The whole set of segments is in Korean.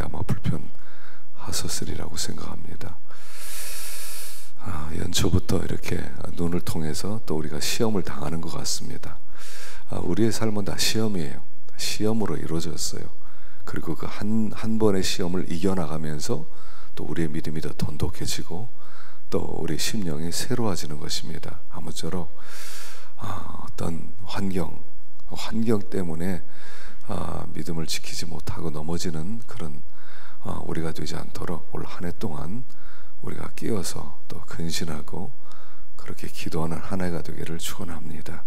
아마 불편하셨으리라고 생각합니다. 연초부터 이렇게 눈을 통해서 또 우리가 시험을 당하는 것 같습니다. 우리의 삶은 다 시험이에요. 시험으로 이루어졌어요. 그리고 그 한 번의 시험을 이겨나가면서 또 우리의 믿음이 더 돈독해지고 또 우리 심령이 새로워지는 것입니다. 아무쪼록 어떤 환경 때문에 믿음을 지키지 못하고 넘어지는 그런 우리가 되지 않도록 올 한 해 동안 우리가 끼어서 또 근신하고 그렇게 기도하는 한 해가 되기를 축원합니다.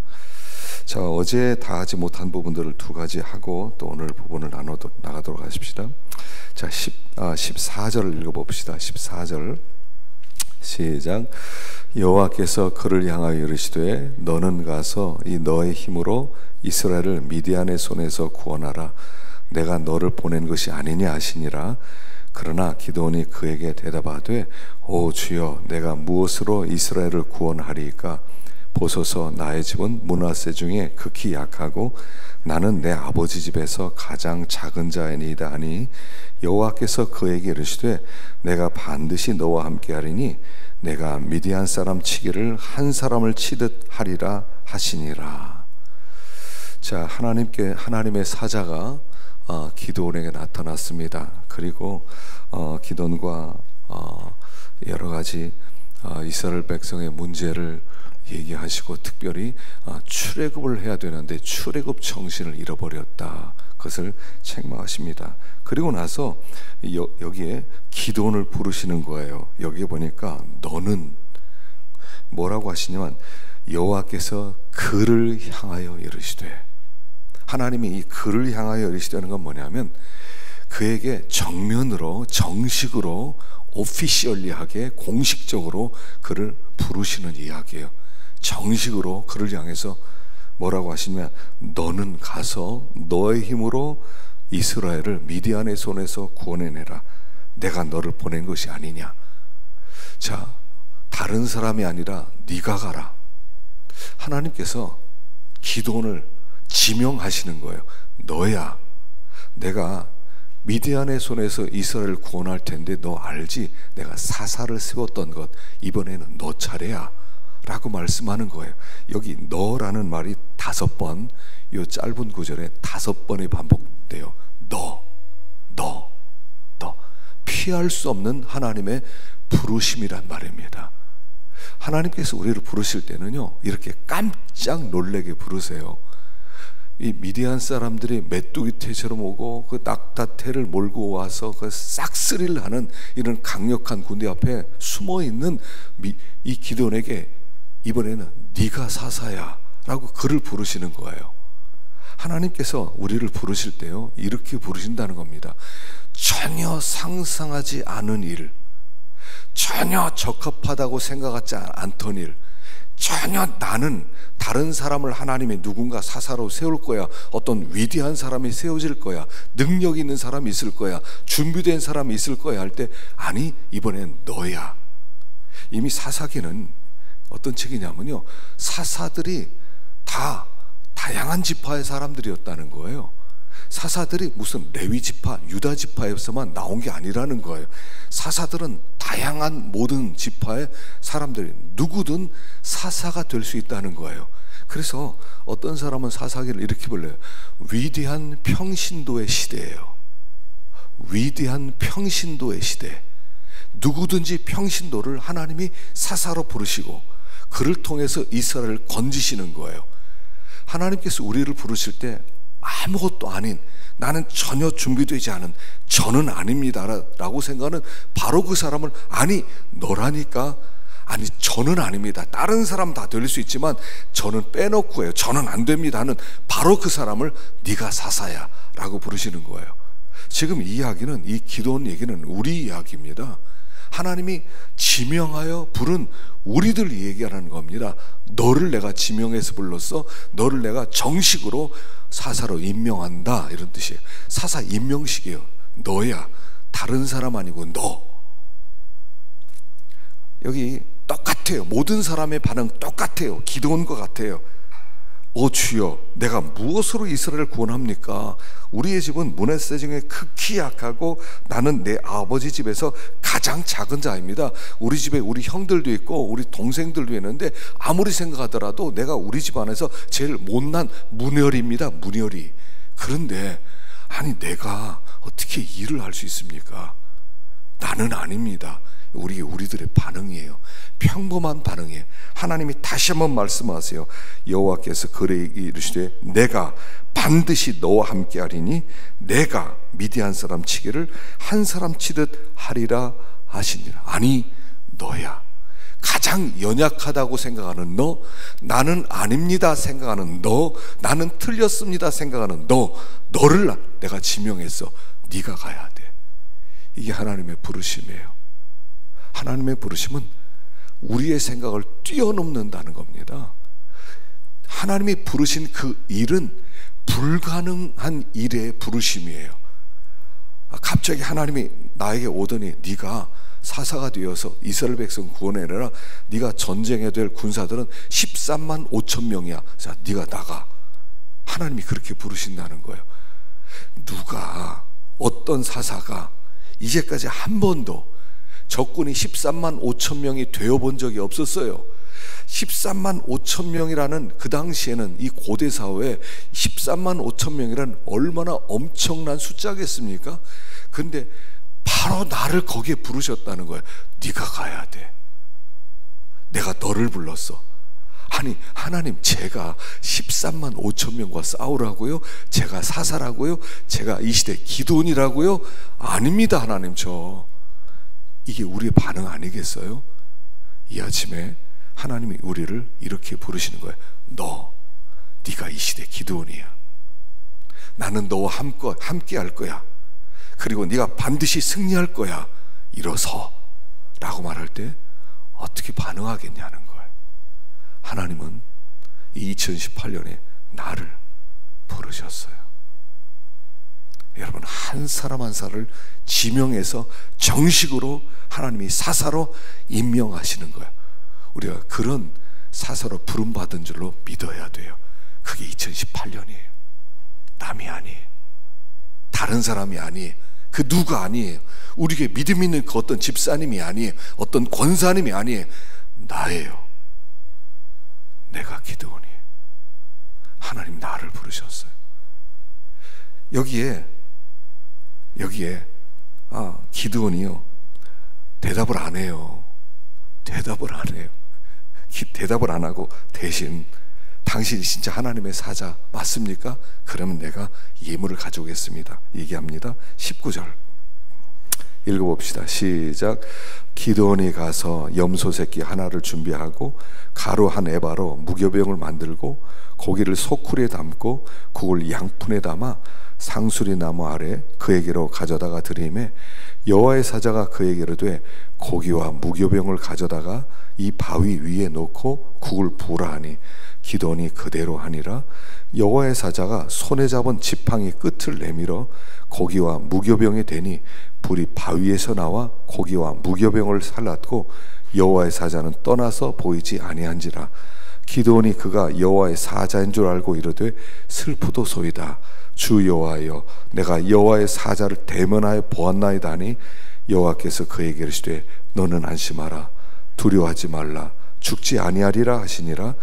자, 어제 다 하지 못한 부분들을 두 가지 하고 또 오늘 부분을 나가도록 하십시다. 자, 14절을 읽어봅시다. 14절 시작. 여호와께서 그를 향하여 이르시되 너는 가서 이 너의 힘으로 이스라엘을 미디안의 손에서 구원하라. 내가 너를 보낸 것이 아니냐 하시니라. 그러나 기드온이 그에게 대답하되 오 주여, 내가 무엇으로 이스라엘을 구원하리이까? 보소서, 나의 집은 므낫세 중에 극히 약하고 나는 내 아버지 집에서 가장 작은 자이니이다 하니 여호와께서 그에게 이르시되 내가 반드시 너와 함께하리니 내가 미디안 사람 치기를 한 사람을 치듯 하리라 하시니라. 자, 하나님의 사자가 기드온에게 나타났습니다. 그리고 기드온과 여러 가지 이스라엘 백성의 문제를 얘기하시고 특별히 출애굽을 해야 되는데 출애굽 정신을 잃어버렸다, 그것을 책망하십니다. 그리고 나서 여기에 기드온을 부르시는 거예요. 여기에 보니까 너는 뭐라고 하시냐면 여호와께서 그를 향하여 이르시되, 하나님이 이 그를 향하여 이르시다는 건 뭐냐면 그에게 정면으로 정식으로 오피셜리하게 공식적으로 그를 부르시는 이야기예요. 정식으로 그를 향해서 뭐라고 하시냐면 너는 가서 너의 힘으로 이스라엘을 미디안의 손에서 구원해내라. 내가 너를 보낸 것이 아니냐. 자, 다른 사람이 아니라 네가 가라. 하나님께서 기드온을 지명하시는 거예요. 너야. 내가 미디안의 손에서 이스라엘을 구원할 텐데 너 알지? 내가 사사를 세웠던 것, 이번에는 너 차례야 라고 말씀하는 거예요. 여기 너라는 말이 5번, 이 짧은 구절에 5번이 반복돼요. 너. 피할 수 없는 하나님의 부르심이란 말입니다. 하나님께서 우리를 부르실 때는요, 이렇게 깜짝 놀래게 부르세요. 이 미디안 사람들이 메뚜기 떼처럼 오고 그 낙타떼를 몰고 와서 그 싹쓸이를 하는 이런 강력한 군대 앞에 숨어있는 이 기드온에게 이번에는 네가 사사야 라고 그를 부르시는 거예요. 하나님께서 우리를 부르실 때요, 이렇게 부르신다는 겁니다. 전혀 상상하지 않은 일, 전혀 적합하다고 생각하지 않던 일, 전혀 나는 다른 사람을 하나님이 누군가 사사로 세울 거야, 어떤 위대한 사람이 세워질 거야, 능력 있는 사람이 있을 거야, 준비된 사람이 있을 거야 할 때 아니, 이번엔 너야. 이미 사사기는 어떤 책이냐면요, 사사들이 다 다양한 지파의 사람들이었다는 거예요. 사사들이 무슨 레위 지파, 유다 지파에서만 나온 게 아니라는 거예요. 사사들은 다양한 모든 지파의 사람들이 누구든 사사가 될 수 있다는 거예요. 그래서 어떤 사람은 사사기를 이렇게 불러요. 위대한 평신도의 시대예요. 위대한 평신도의 시대. 누구든지 평신도를 하나님이 사사로 부르시고 그를 통해서 이스라엘을 건지시는 거예요. 하나님께서 우리를 부르실 때 아무것도 아닌, 나는 전혀 준비되지 않은, 저는 아닙니다 라고 생각하는 바로 그 사람을, 아니 너라니까, 아니 저는 아닙니다, 다른 사람 다 될 수 있지만 저는 빼놓고 해요, 저는 안 됩니다 하는 바로 그 사람을 네가 사사야 라고 부르시는 거예요. 지금 이 이야기는, 이 기도원 얘기는 우리 이야기입니다. 하나님이 지명하여 부른 우리들 얘기하는 겁니다. 너를 내가 지명해서 불렀어, 너를 내가 정식으로 사사로 임명한다, 이런 뜻이에요. 사사 임명식이에요. 너야, 다른 사람 아니고 너. 여기 똑같아요. 모든 사람의 반응 똑같아요. 기도원과 같아요. 주여, 내가 무엇으로 이스라엘을 구원합니까? 우리의 집은 문하세 중에 극히 약하고 나는 내 아버지 집에서 가장 작은 자입니다. 우리 집에 우리 형들도 있고 우리 동생들도 있는데 아무리 생각하더라도 내가 우리 집 안에서 제일 못난 문열입니다. 문열이. 그런데 아니 내가 어떻게 일을 할 수 있습니까? 나는 아닙니다. 우리들의 반응이에요. 평범한 반응이에요. 하나님이 다시 한번 말씀하세요. 여호와께서 그에게 이르시되 내가 반드시 너와 함께 하리니 내가 미디안 사람 치기를 한 사람 치듯 하리라 하시니라. 아니 너야, 가장 연약하다고 생각하는 너, 나는 아닙니다 생각하는 너, 나는 틀렸습니다 생각하는 너를 내가 지명했어. 네가 가야 돼. 이게 하나님의 부르심이에요. 하나님의 부르심은 우리의 생각을 뛰어넘는다는 겁니다. 하나님이 부르신 그 일은 불가능한 일의 부르심이에요. 갑자기 하나님이 나에게 오더니 네가 사사가 되어서 이스라엘 백성 구원해내라. 네가 전쟁해야 될 군사들은 13만 5천 명이야. 자, 네가 나가. 하나님이 그렇게 부르신다는 거예요. 누가, 어떤 사사가 이제까지 한 번도 적군이 13만 5천 명이 되어본 적이 없었어요. 13만 5천 명이라는 그 당시에는 이 고대 사회에 13만 5천 명이란 얼마나 엄청난 숫자겠습니까? 근데 바로 나를 거기에 부르셨다는 거예요. 네가 가야 돼. 내가 너를 불렀어. 아니 하나님, 제가 13만 5천 명과 싸우라고요? 제가 사사라고요? 제가 이 시대 기도원이라고요? 아닙니다 하나님. 이게 우리의 반응 아니겠어요? 이 아침에 하나님이 우리를 이렇게 부르시는 거예요. 네가 이 시대 기도원이야. 나는 너와 함께 할 거야. 그리고 네가 반드시 승리할 거야. 일어서 라고 말할 때 어떻게 반응하겠냐는 거예요. 하나님은 이 2018년에 나를 부르셨어요. 여러분, 한 사람 한 사람을 지명해서 정식으로 하나님이 사사로 임명하시는 거예요. 우리가 그런 사사로 부름받은 줄로 믿어야 돼요. 그게 2018년이에요. 남이 아니에요. 다른 사람이 아니에요. 그 누가 아니에요. 우리에게 믿음 있는 그 어떤 집사님이 아니에요. 어떤 권사님이 아니에요. 나예요. 내가 기드온이에요. 하나님 나를 부르셨어요. 여기에 기드온이요, 대답을 안 해요. 대답을 안 하고 대신 당신이 진짜 하나님의 사자 맞습니까? 그러면 내가 예물을 가져오겠습니다 얘기합니다. 19절 읽어봅시다. 시작. 기드온이 가서 염소 새끼 하나를 준비하고 가루 한 에바로 무교병을 만들고 고기를 소쿠리에 담고 국을 양푼에 담아 상수리 나무 아래 그에게로 가져다가 드리매 여호와의 사자가 그에게로 돼 고기와 무교병을 가져다가 이 바위 위에 놓고 국을 부으라 하니 기드온이 그대로 하니라. 여호와의 사자가 손에 잡은 지팡이 끝을 내밀어 고기와 무교병에 대니 불이 바위에서 나와 고기와 무교병을 살랐고 여호와의 사자는 떠나서 보이지 아니한지라. 기드온이 그가 여호와의 사자인 줄 알고 이르되 슬프도소이다. 주 여호와여, 내가 여호와의 사자를 대면하여 보았나이다 하니 여호와께서 그에게 이르시되 너는 안심하라. 두려워하지 말라. 죽지 아니하리라 하시니라.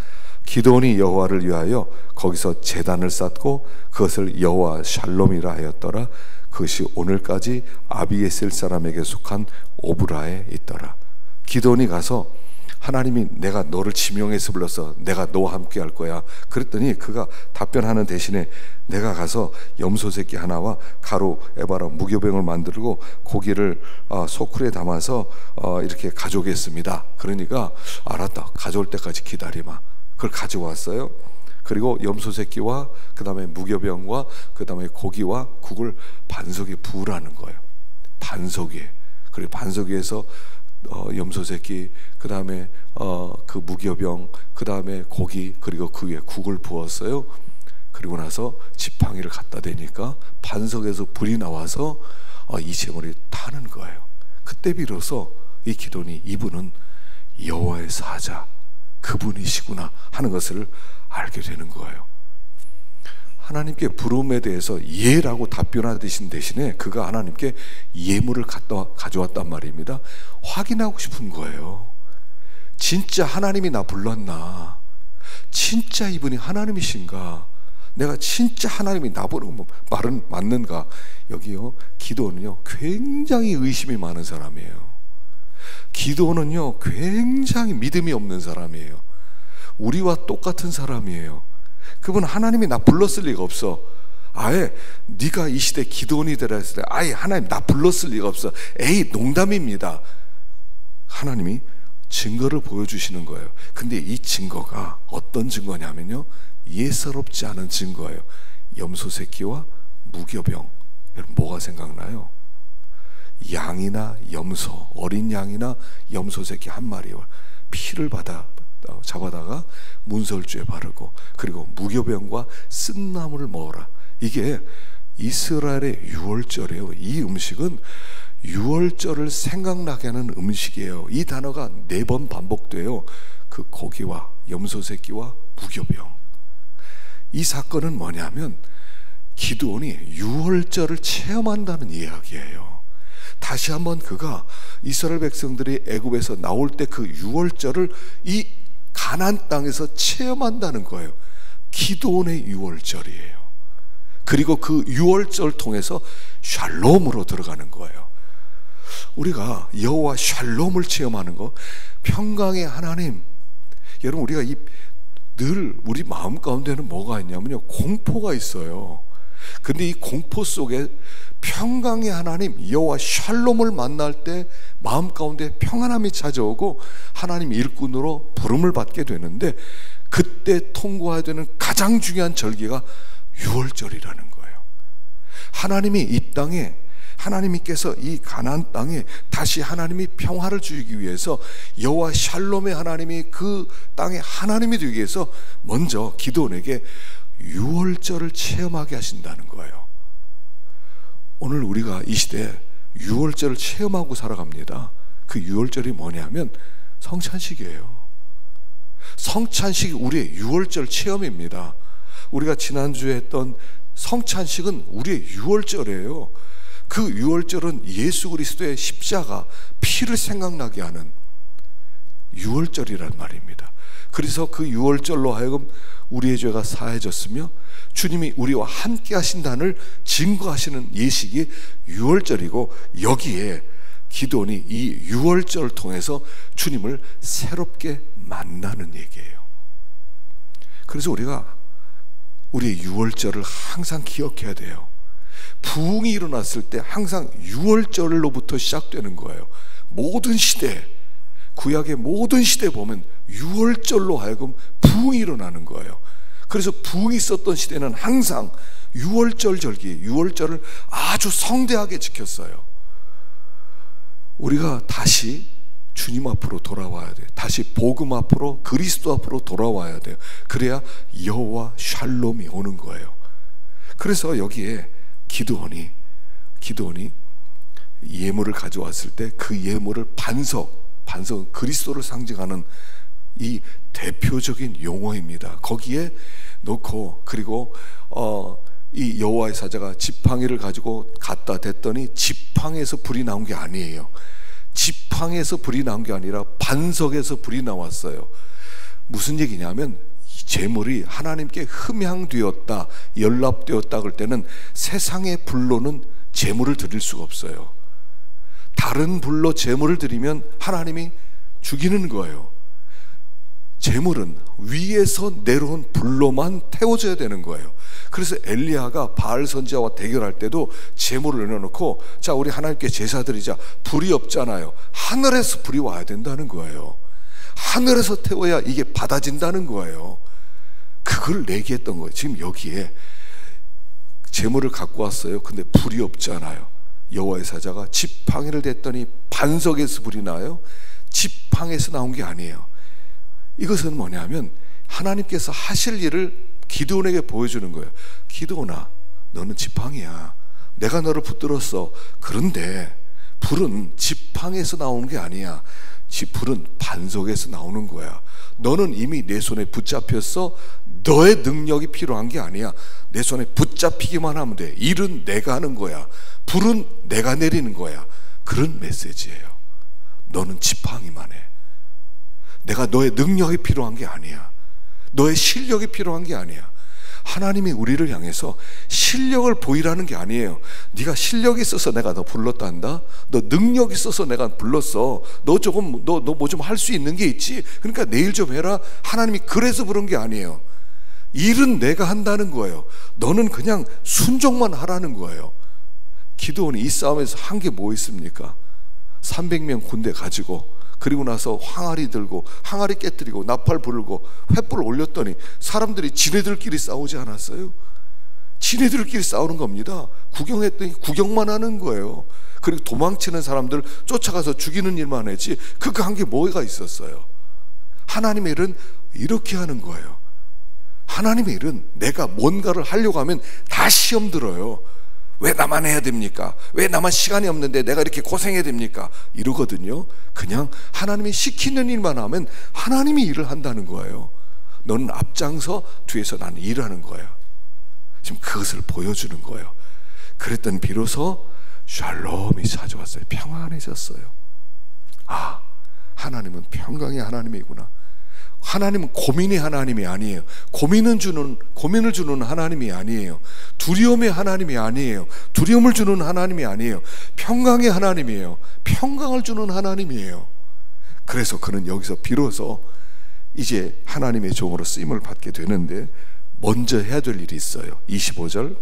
기드온이 여호와를 위하여 거기서 제단을 쌓고 그것을 여호와 샬롬이라 하였더라. 그것이 오늘까지 아비에셀 사람에게 속한 오브라에 있더라. 기드온이 가서 하나님이 내가 너를 지명해서 불러서 내가 너와 함께 할 거야 그랬더니 그가 답변하는 대신에 내가 가서 염소 새끼 하나와 가루 에바로 무교병을 만들고 고기를 소쿠리에 담아서 이렇게 가져오겠습니다. 그러니까 알았다, 가져올 때까지 기다리마. 그걸 가져왔어요. 그리고 염소 새끼와 그 다음에 무교병과 그 다음에 고기와 국을 반석 위에 부으라는 거예요. 반석 위에. 그리고 반석 위에서 염소 새끼, 그 다음에 그 무교병, 그 다음에 고기, 그리고 그 위에 국을 부었어요. 그리고 나서 지팡이를 갖다 대니까 반석에서 불이 나와서 이 제물이 타는 거예요. 그때 비로소 이 기드온이 이분은 여호와의 사자, 그분이시구나 하는 것을 알게 되는 거예요. 하나님께 부름에 대해서 예라고 답변하신 대신에 그가 하나님께 예물을 가져왔단 말입니다. 확인하고 싶은 거예요. 진짜 하나님이 나 불렀나? 진짜 이분이 하나님이신가? 내가 진짜 하나님이 나보고 말은 맞는가? 여기요, 기도는요 굉장히 의심이 많은 사람이에요. 기도는요 굉장히 믿음이 없는 사람이에요. 우리와 똑같은 사람이에요. 그분 하나님이 나 불렀을 리가 없어. 아예 네가 이 시대 기도원이 되라 했을 때 아예 하나님 나 불렀을 리가 없어. 에이, 농담입니다. 하나님이 증거를 보여주시는 거예요. 근데 이 증거가 어떤 증거냐면요, 예사롭지 않은 증거예요. 염소 새끼와 무교병. 여러분 뭐가 생각나요? 양이나 염소, 어린 양이나 염소 새끼 한 마리와 피를 잡아다가 문설주에 바르고, 그리고 무교병과 쓴나물을 먹어라. 이게 이스라엘의 유월절이에요. 이 음식은 유월절을 생각나게 하는 음식이에요. 이 단어가 4번 반복돼요. 그 고기와 염소 새끼와 무교병. 이 사건은 뭐냐면 기드온이 유월절을 체험한다는 이야기예요. 다시 한번 그가 이스라엘 백성들이 애굽에서 나올 때 그 유월절을 이 가나안 땅에서 체험한다는 거예요. 기드온의 유월절이에요. 그리고 그 유월절 통해서 샬롬으로 들어가는 거예요. 우리가 여호와 샬롬을 체험하는 거, 평강의 하나님. 여러분, 우리가 늘 우리 마음 가운데는 뭐가 있냐면요, 공포가 있어요. 근데 이 공포 속에 평강의 하나님 여호와 샬롬을 만날 때 마음 가운데 평안함이 찾아오고 하나님 일꾼으로 부름을 받게 되는데, 그때 통과해야 되는 가장 중요한 절기가 유월절이라는 거예요. 하나님이 이 땅에, 하나님께서 이 가나안 땅에 다시 하나님이 평화를 주기 위해서 여호와 샬롬의 하나님이 그 땅의 하나님이 되기 위해서 먼저 기드온에게 유월절을 체험하게 하신다는 거예요. 오늘 우리가 이 시대에 유월절을 체험하고 살아갑니다. 그 유월절이 뭐냐면 성찬식이에요. 성찬식이 우리의 유월절 체험입니다. 우리가 지난주에 했던 성찬식은 우리의 유월절이에요. 그 유월절은 예수 그리스도의 십자가 피를 생각나게 하는 유월절이란 말입니다. 그래서 그 유월절로 하여금 우리의 죄가 사해졌으며 주님이 우리와 함께 하신다는 증거하시는 예식이 유월절이고, 여기에 기드온이 이 유월절을 통해서 주님을 새롭게 만나는 얘기예요. 그래서 우리가 우리의 유월절을 항상 기억해야 돼요. 부흥이 일어났을 때 항상 유월절로부터 시작되는 거예요. 모든 시대, 구약의 모든 시대에 보면 유월절로 하여금 부흥이 일어나는 거예요. 그래서 부흥이 있었던 시대는 항상 유월절 절기, 유월절을 아주 성대하게 지켰어요. 우리가 다시 주님 앞으로 돌아와야 돼요. 다시 복음 앞으로, 그리스도 앞으로 돌아와야 돼요. 그래야 여호와 샬롬이 오는 거예요. 그래서 여기에 기드온이 예물을 가져왔을 때 그 예물을 반석은 그리스도를 상징하는 이 대표적인 용어입니다. 거기에 놓고, 그리고 이 여호와의 사자가 지팡이를 가지고 갖다 댔더니 지팡이에서 불이 나온 게 아니에요. 지팡이에서 불이 나온 게 아니라 반석에서 불이 나왔어요. 무슨 얘기냐면 이 제물이 하나님께 흠향되었다, 연락되었다 그럴 때는 세상의 불로는 제물을 드릴 수가 없어요. 다른 불로 제물을 드리면 하나님이 죽이는 거예요. 제물은 위에서 내려온 불로만 태워져야 되는 거예요. 그래서 엘리야가 바알 선지자와 대결할 때도 제물을 내놓고, 자, 우리 하나님께 제사 드리자. 불이 없잖아요. 하늘에서 불이 와야 된다는 거예요. 하늘에서 태워야 이게 받아진다는 거예요. 그걸 내기했던 거예요. 지금 여기에 제물을 갖고 왔어요. 근데 불이 없잖아요. 여호와의 사자가 지팡이를 댔더니 반석에서 불이 나요. 지팡이에서 나온 게 아니에요. 이것은 뭐냐면 하나님께서 하실 일을 기드온에게 보여주는 거예요. 기드온아, 너는 지팡이야. 내가 너를 붙들었어. 그런데 불은 지팡이에서 나오는 게 아니야. 불은 반석에서 나오는 거야. 너는 이미 내 손에 붙잡혔어. 너의 능력이 필요한 게 아니야. 내 손에 붙잡히기만 하면 돼. 일은 내가 하는 거야. 불은 내가 내리는 거야. 그런 메시지예요. 너는 지팡이만 해. 내가 너의 능력이 필요한 게 아니야. 너의 실력이 필요한 게 아니야. 하나님이 우리를 향해서 실력을 보이라는 게 아니에요. 네가 실력이 있어서 내가 너 불렀다 한다. 너 능력이 있어서 내가 불렀어. 너 뭐 좀 할 수 있는 게 있지. 그러니까 내일 좀 해라. 하나님이 그래서 부른 게 아니에요. 일은 내가 한다는 거예요. 너는 그냥 순종만 하라는 거예요. 기드온이 이 싸움에서 한 게 뭐 있습니까? 300명 군대 가지고, 그리고 나서 항아리 들고 항아리 깨뜨리고 나팔 불고 횃불 올렸더니 사람들이 지네들끼리 싸우지 않았어요? 지네들끼리 싸우는 겁니다. 구경했더니 구경만 하는 거예요. 그리고 도망치는 사람들 쫓아가서 죽이는 일만 했지 그거 한 게 뭐가 있었어요? 하나님의 일은 이렇게 하는 거예요. 하나님의 일은 내가 뭔가를 하려고 하면 다 시험 들어요. 왜 나만 해야 됩니까? 왜 나만 시간이 없는데 내가 이렇게 고생해야 됩니까? 이러거든요. 그냥 하나님이 시키는 일만 하면 하나님이 일을 한다는 거예요. 너는 앞장서 뒤에서 나는 일하는 거예요. 지금 그것을 보여주는 거예요. 그랬더니 비로소 샬롬이 찾아왔어요. 평안해졌어요. 아, 하나님은 평강의 하나님이구나. 하나님은 고민의 하나님이 아니에요. 고민을 주는 하나님이 아니에요. 두려움의 하나님이 아니에요. 두려움을 주는 하나님이 아니에요. 평강의 하나님이에요. 평강을 주는 하나님이에요. 그래서 그는 여기서 비로소 이제 하나님의 종으로 쓰임을 받게 되는데 먼저 해야 될 일이 있어요. 25절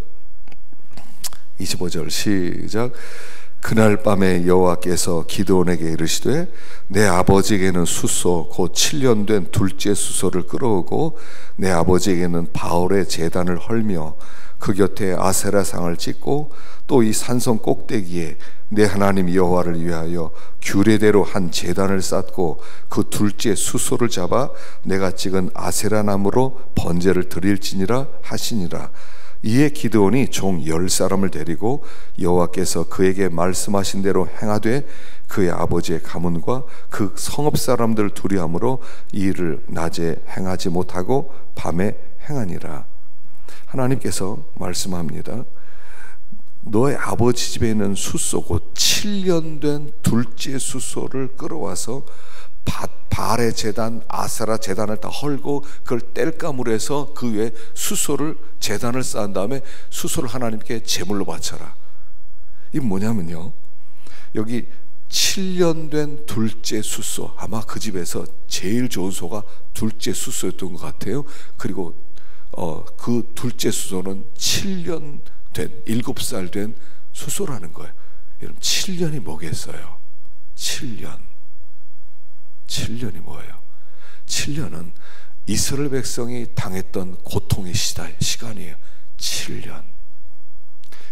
시작. 그날 밤에 여호와께서 기드온에게 이르시되 내 아버지에게는 숫소 곧 7년 된 둘째 숫소를 끌어오고 내 아버지에게는 바알의 제단을 헐며 그 곁에 아세라상을 찍고 또 이 산성 꼭대기에 내 하나님 여호와를 위하여 규례대로 한 제단을 쌓고 그 둘째 숫소를 잡아 내가 찍은 아세라 나무로 번제를 드릴지니라 하시니라. 이에 기드온이 종 10사람을 데리고 여호와께서 그에게 말씀하신 대로 행하되 그의 아버지의 가문과 그 성읍 사람들 둘이 함으로 이 일을 낮에 행하지 못하고 밤에 행하니라. 하나님께서 말씀합니다. 너의 아버지 집에 있는 숫소 곧 7년 된 둘째 숫소를 끌어와서 바알의 제단, 아세라 제단을 다 헐고 그걸 땔감으로 해서 그 위에 숫소를 제단을 쌓은 다음에 숫소를 하나님께 제물로 바쳐라. 이게 뭐냐면요, 여기 7년 된 둘째 숫소, 아마 그 집에서 제일 좋은 소가 둘째 숫소였던 것 같아요. 그리고 그 둘째 숫소는 7년 된 7살 된 숫소라는 거예요. 여러분 7년이 뭐겠어요? 7년이 뭐예요? 7년은 이스라엘 백성이 당했던 고통의 시간이에요. 7년.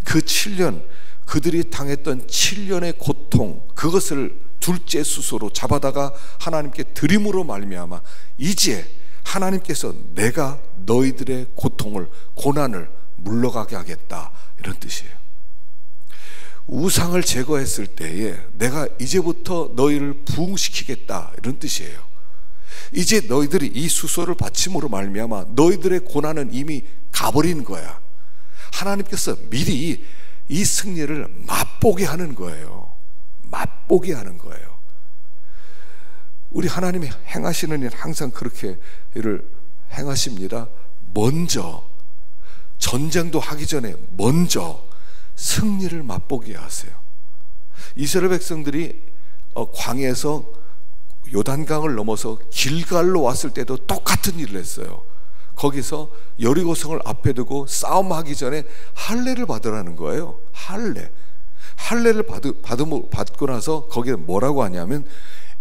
그 7년, 그들이 당했던 7년의 고통, 그것을 둘째 숫소로 잡아다가 하나님께 드림으로 말미암아 이제 하나님께서 내가 너희들의 고통을, 고난을 물러가게 하겠다, 이런 뜻이에요. 우상을 제거했을 때에 내가 이제부터 너희를 부흥시키겠다, 이런 뜻이에요. 이제 너희들이 이 숫소를 바침으로 말미암아 너희들의 고난은 이미 가버린 거야. 하나님께서 미리 이 승리를 맛보게 하는 거예요. 맛보게 하는 거예요. 우리 하나님이 행하시는 일 항상 그렇게 일을 행하십니다. 먼저 전쟁도 하기 전에 먼저 승리를 맛보게 하세요. 이스라엘 백성들이 광야에서 요단강을 넘어서 길갈로 왔을 때도 똑같은 일을 했어요. 거기서 여리고성을 앞에 두고 싸움하기 전에 할례를 받으라는 거예요. 할례를 받고 나서 거기에 뭐라고 하냐면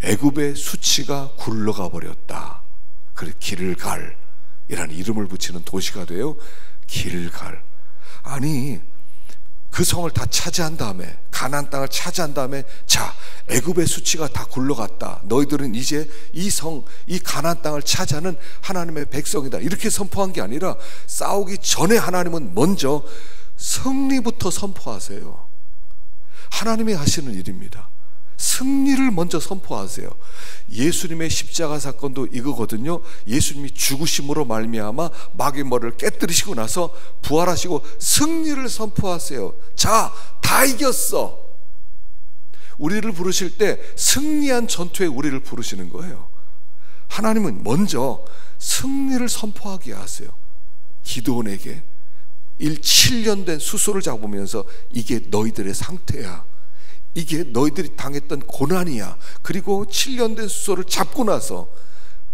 애굽의 수치가 굴러가 버렸다. 그래서 길갈이라는 이름을 붙이는 도시가 돼요. 길갈. 아니, 그 성을 다 차지한 다음에, 가나안 땅을 차지한 다음에, 자, 애굽의 수치가 다 굴러갔다. 너희들은 이제 이 성, 이 가나안 땅을 차지하는 하나님의 백성이다. 이렇게 선포한 게 아니라 싸우기 전에 하나님은 먼저 승리부터 선포하세요. 하나님이 하시는 일입니다. 승리를 먼저 선포하세요. 예수님의 십자가 사건도 이거거든요. 예수님이 죽으심으로 말미암아 마귀의 머리를 깨뜨리시고 나서 부활하시고 승리를 선포하세요. 자, 다 이겼어. 우리를 부르실 때 승리한 전투에 우리를 부르시는 거예요. 하나님은 먼저 승리를 선포하게 하세요. 기드온에게 7년 된 숫소를 잡으면서 이게 너희들의 상태야, 이게 너희들이 당했던 고난이야. 그리고 7년 된 숫소를 잡고 나서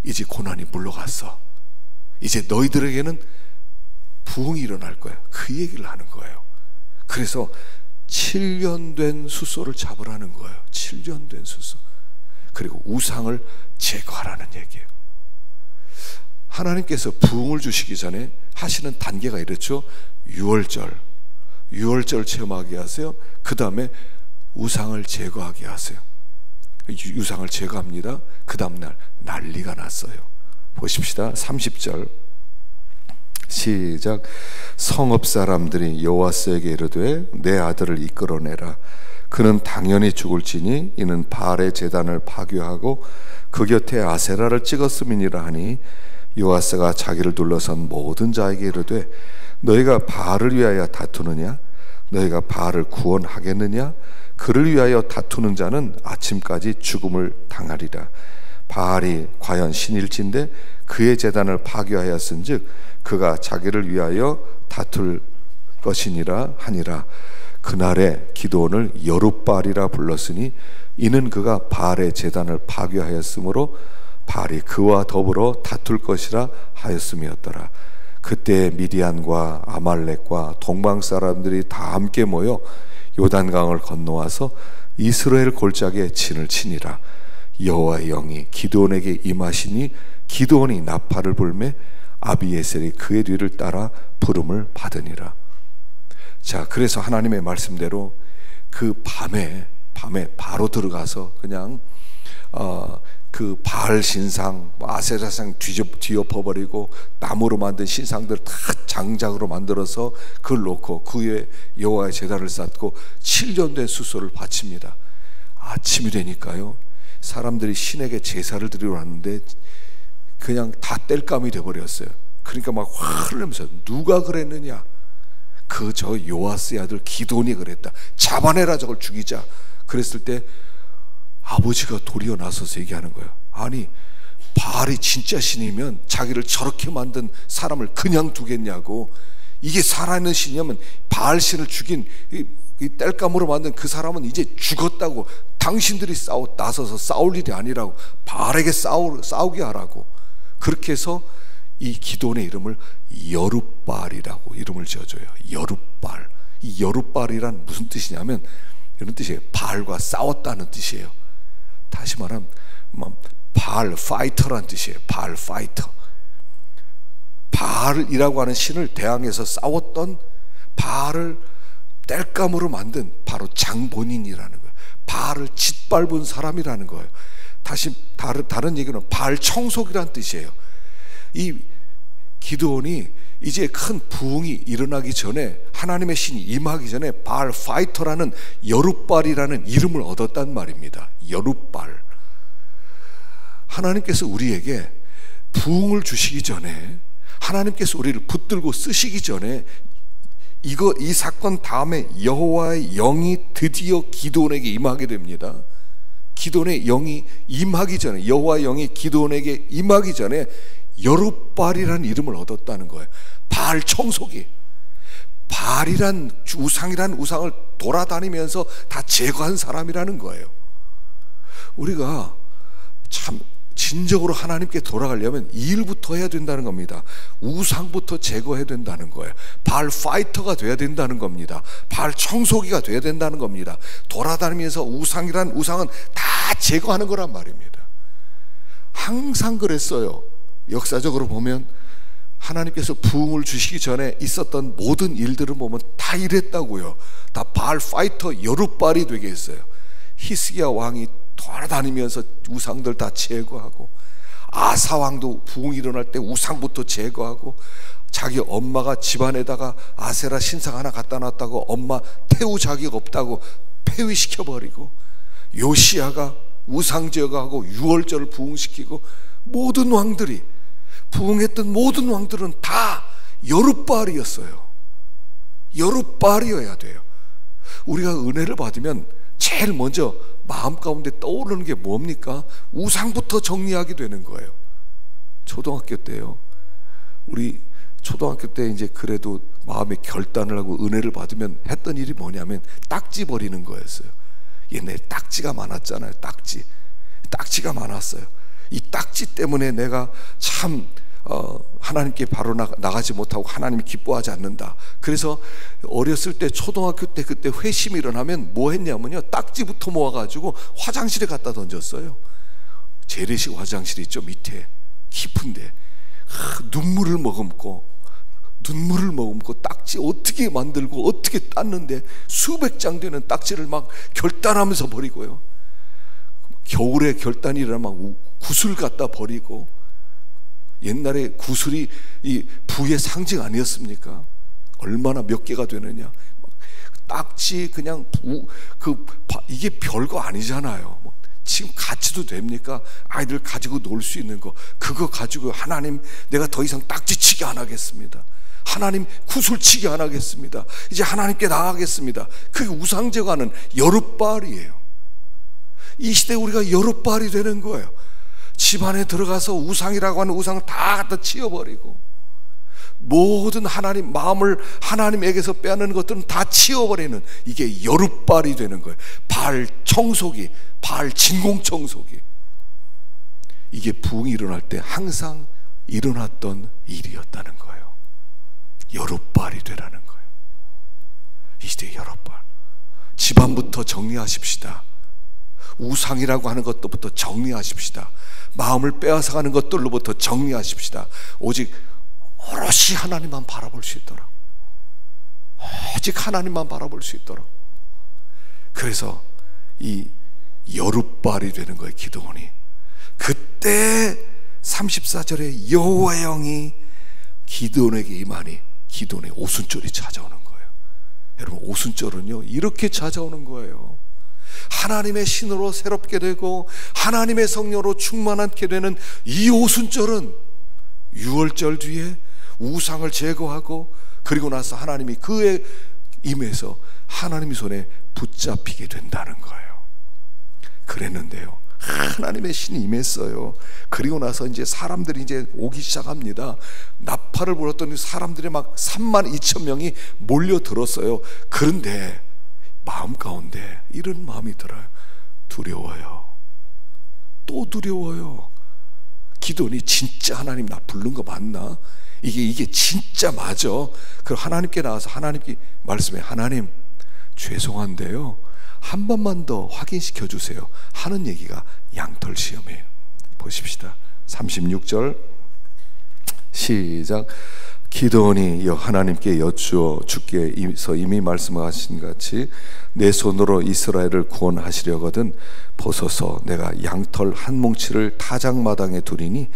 이제 고난이 물러갔어. 이제 너희들에게는 부흥이 일어날 거야. 그 얘기를 하는 거예요. 그래서 7년 된 숫소를 잡으라는 거예요. 7년 된 숫소. 그리고 우상을 제거하라는 얘기예요. 하나님께서 부흥을 주시기 전에 하시는 단계가 이렇죠. 6월절 체험하게 하세요. 그 다음에 우상을 제거하게 하세요. 우상을 제거합니다. 그 다음날 난리가 났어요. 보십시다. 30절 시작. 성읍 사람들이 여호와스에게 이르되 내 아들을 이끌어내라. 그는 당연히 죽을지니 이는 바알의 제단을 파괴하고 그 곁에 아세라를 찍었음이니라 하니 여호와스가 자기를 둘러선 모든 자에게 이르되 너희가 바알을 위하여 다투느냐? 너희가 바알을 구원하겠느냐? 그를 위하여 다투는 자는 아침까지 죽음을 당하리라. 바알이 과연 신일진데 그의 제단을 파괴하였은즉 그가 자기를 위하여 다툴 것이니라 하니라. 그날에 기드온을 여룻바알이라 불렀으니 이는 그가 바알의 제단을 파괴하였으므로 바알이 그와 더불어 다툴 것이라 하였음이었더라. 그때 미디안과 아말렉과 동방 사람들이 다 함께 모여 요단강을 건너와서 이스라엘 골짜기에 진을 치니라. 여호와의 영이 기드온에게 임하시니 기드온이 나팔을 불매 아비에셀이 그의 뒤를 따라 부름을 받으니라. 자, 그래서 하나님의 말씀대로 그 밤에 바로 들어가서 그냥 그 바알 신상, 아세라상 뒤엎어버리고 나무로 만든 신상들 다 장작으로 만들어서 그걸 놓고 그 위에 여호와의 제단을 쌓고 7년 된 숫소를 바칩니다. 아침이 되니까요, 사람들이 신에게 제사를 드리러 왔는데 그냥 다 땔감이 돼버렸어요. 그러니까 막 화를 내면서 누가 그랬느냐? 그 저 요아스의 아들 기드온이 그랬다. 잡아내라, 저걸 죽이자. 그랬을 때 아버지가 도리어 나서서 얘기하는 거예요. 아니, 바알이 진짜 신이면 자기를 저렇게 만든 사람을 그냥 두겠냐고. 이게 살아있는 신이면 바알 신을 죽인 이 땔감으로 만든 그 사람은 이제 죽었다고. 당신들이 나서서 싸울 일이 아니라고. 바알에게 싸우게 하라고. 그렇게 해서 이 기드온의 이름을 여룻바알이라고 이름을 지어줘요. 여룻바알. 이 여룻바알이란 무슨 뜻이냐면 이런 뜻이에요. 바알과 싸웠다는 뜻이에요. 다시 말하면 바알 파이터란 뜻이에요. 바알 파이터. 바알이라고 하는 신을 대항해서 싸웠던 바알을 땔감으로 만든 바로 장본인이라는 거예요. 바알을 짓밟은 사람이라는 거예요. 다시 다른 얘기는 바알 청속이란 뜻이에요. 이 기드온이 이제 큰 부흥이 일어나기 전에, 하나님의 신이 임하기 전에 바알 파이터라는 여룻바알이라는 이름을 얻었단 말입니다. 여룻바알. 하나님께서 우리에게 부흥을 주시기 전에, 하나님께서 우리를 붙들고 쓰시기 전에 이 사건 다음에 여호와의 영이 드디어 기드온에게 임하게 됩니다. 기드온의 영이 임하기 전에, 여호와의 영이 기드온에게 임하기 전에 여룻바알이라는 이름을 얻었다는 거예요. 바알 청소기. 바알이란 우상이란 우상을 돌아다니면서 다 제거한 사람이라는 거예요. 우리가 참 진정으로 하나님께 돌아가려면 이 일부터 해야 된다는 겁니다. 우상부터 제거해야 된다는 거예요. 바알 파이터가 돼야 된다는 겁니다. 바알 청소기가 돼야 된다는 겁니다. 돌아다니면서 우상이란 우상은 다 제거하는 거란 말입니다. 항상 그랬어요. 역사적으로 보면 하나님께서 부흥을 주시기 전에 있었던 모든 일들을 보면 다 이랬다고요. 다 바알 파이터 여룻바알이 되게 했어요. 히스기야 왕이 돌아다니면서 우상들 다 제거하고, 아사 왕도 부흥이 일어날 때 우상부터 제거하고, 자기 엄마가 집안에다가 아세라 신상 하나 갖다 놨다고 엄마 태우 자격 없다고 폐위시켜버리고, 요시야가 우상 제거하고 유월절을 부흥시키고 모든 왕들이 부흥했던 모든 왕들은 다 여룻바알이었어요. 여룻바알이어야 돼요. 우리가 은혜를 받으면 제일 먼저 마음 가운데 떠오르는 게 뭡니까? 우상부터 정리하게 되는 거예요. 초등학교 때요. 우리 초등학교 때 이제 그래도 마음에 결단을 하고 은혜를 받으면 했던 일이 뭐냐면 딱지 버리는 거였어요. 옛날에 딱지가 많았잖아요. 딱지가 많았어요. 이 딱지 때문에 내가 참 하나님께 바로 나가지 못하고 하나님이 기뻐하지 않는다. 그래서 어렸을 때 초등학교 때 그때 회심이 일어나면 뭐 했냐면요, 딱지부터 모아가지고 화장실에 갖다 던졌어요. 재래식 화장실 있죠, 밑에 깊은데. 눈물을 머금고 딱지 어떻게 만들고 어떻게 땄는데 수백 장 되는 딱지를 막 결단하면서 버리고요. 겨울에 결단이 일어나면 구슬 갖다 버리고. 옛날에 구슬이 이 부의 상징 아니었습니까? 얼마나 몇 개가 되느냐. 딱지 그냥 이게 별거 아니잖아요. 지금 가치도 됩니까? 아이들 가지고 놀 수 있는 거, 그거 가지고 하나님 내가 더 이상 딱지치기 안 하겠습니다. 하나님 구슬치기 안 하겠습니다. 이제 하나님께 나가겠습니다. 그게 우상 제거하는 여룻바알이에요. 이 시대에 우리가 여룻바알이 되는 거예요. 집안에 들어가서 우상이라고 하는 우상을 다 갖다 치워버리고, 모든 하나님 마음을 하나님에게서 빼앗는 것들은 다 치워버리는, 이게 여룻바알이 되는 거예요. 바알 청소기, 바알 진공 청소기. 이게 부흥이 일어날 때 항상 일어났던 일이었다는 거예요. 여룻바알이 되라는 거예요. 이 시대의 여룻바알. 집안부터 정리하십시다. 우상이라고 하는 것부터 정리하십시다. 마음을 빼앗아가는 것들로부터 정리하십시다. 오직 오롯이 하나님만 바라볼 수 있도록, 오직 하나님만 바라볼 수 있도록. 그래서 이 여룻바알이 되는 거예요, 기드온이. 그때 34절에 여호와의 영이 기드온에게 임하니 기드온의 오순절이 찾아오는 거예요. 여러분, 오순절은요 이렇게 찾아오는 거예요. 하나님의 신으로 새롭게 되고 하나님의 성령으로 충만하게 되는 이 오순절은 유월절 뒤에 우상을 제거하고, 그리고 나서 하나님이 그에 임해서 하나님의 손에 붙잡히게 된다는 거예요. 그랬는데요, 하나님의 신이 임했어요. 그리고 나서 이제 사람들이 이제 오기 시작합니다. 나팔을 불었더니 사람들이 막 32,000명이 몰려들었어요. 그런데 마음 가운데 이런 마음이 들어요. 두려워요. 또 두려워요. 기도니 진짜 하나님 나 부른 거 맞나? 이게 진짜 맞아? 그럼 하나님께 나와서 하나님께 말씀해. 하나님, 죄송한데요, 한 번만 더 확인시켜 주세요 하는 얘기가 양털 시험이에요. 보십시다. 36절 시작. 기드온이 하나님께 여쭈어 주께서 이미 말씀하신 같이 내 손으로 이스라엘을 구원하시려거든 보소서, 내가 양털 한 뭉치를 타작마당에 두리니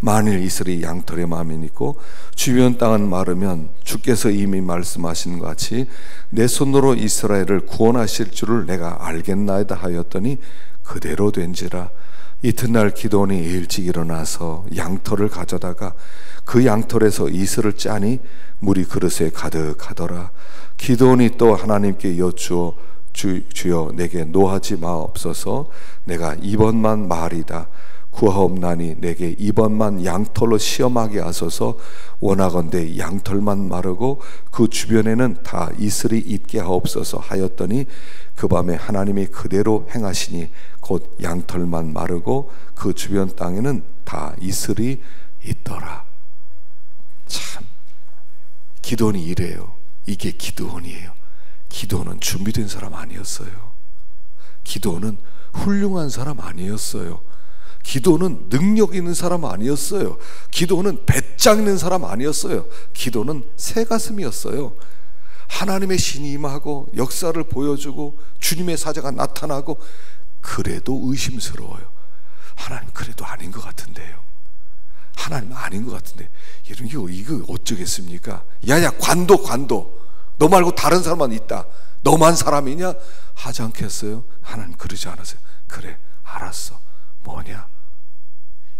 만일 이스라엘이 양털의 마음이 있고 주변 땅은 마르면 주께서 이미 말씀하신 같이 내 손으로 이스라엘을 구원하실 줄을 내가 알겠나이다 하였더니 그대로 된지라. 이튿날 기드온이 일찍 일어나서 양털을 가져다가 그 양털에서 이슬을 짜니 물이 그릇에 가득하더라. 기드온이 또 하나님께 여쭈어 주여 내게 노하지 마옵소서. 내가 이번만 말이다. 구하옵나니 내게 이번만 양털로 시험하게 하소서. 원하건대 양털만 마르고 그 주변에는 다 이슬이 있게 하옵소서 하였더니 그 밤에 하나님이 그대로 행하시니 곧 양털만 마르고 그 주변 땅에는 다 이슬이 있더라. 참, 기드온이 이래요. 이게 기드온이에요. 기드온은 준비된 사람 아니었어요. 기드온은 훌륭한 사람 아니었어요. 기도는 능력 있는 사람 아니었어요. 기도는 배짱 있는 사람 아니었어요. 기도는 새가슴이었어요. 하나님의 신이 임하고 역사를 보여주고 주님의 사자가 나타나고, 그래도 의심스러워요. 하나님 그래도 아닌 것 같은데요. 하나님 아닌 것 같은데 이거 어쩌겠습니까? 야야 관도 너 말고 다른 사람만 있다. 너만 사람이냐? 하지 않겠어요? 하나님 그러지 않으세요. 그래, 알았어. 뭐냐?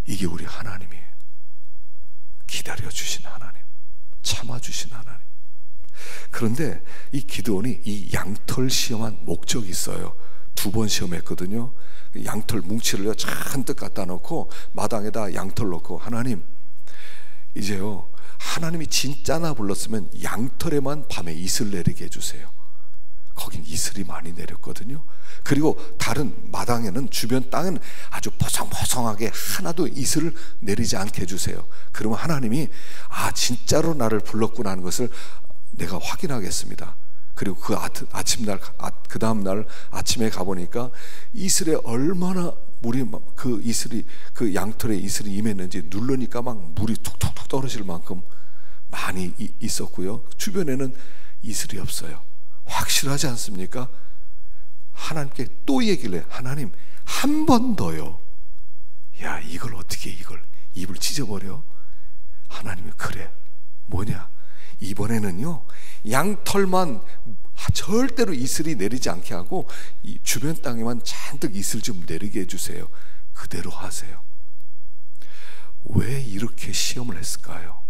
이게 우리 하나님이에요. 기다려주신 하나님, 참아주신 하나님. 그런데 이 기드온이 이 양털 시험한 목적이 있어요. 2번 시험했거든요. 양털 뭉치를 잔뜩 갖다 놓고 마당에다 양털 놓고, 하나님 이제요, 하나님이 진짜나 불렀으면 양털에만 밤에 이슬 내리게 해주세요. 거긴 이슬이 많이 내렸거든요. 그리고 다른 마당에는, 주변 땅은 아주 보송보송하게 하나도 이슬을 내리지 않게 해주세요. 그러면 하나님이 진짜로 나를 불렀구나 하는 것을 내가 확인하겠습니다. 그리고 그 다음 날 아침에 가보니까 이슬에 얼마나 물이, 그 이슬이, 그 양털에 이슬이 임했는지 누르니까 막 물이 툭툭툭 떨어질 만큼 많이 있었고요. 주변에는 이슬이 없어요. 확실하지 않습니까? 하나님께 또 얘기를 해. 하나님, 한 번 더요. 야, 이걸 어떻게, 이걸 입을 찢어버려? 하나님이 그래, 뭐냐, 이번에는요, 양털만 절대로 이슬이 내리지 않게 하고 이 주변 땅에만 잔뜩 이슬 좀 내리게 해주세요. 그대로 하세요. 왜 이렇게 시험을 했을까요?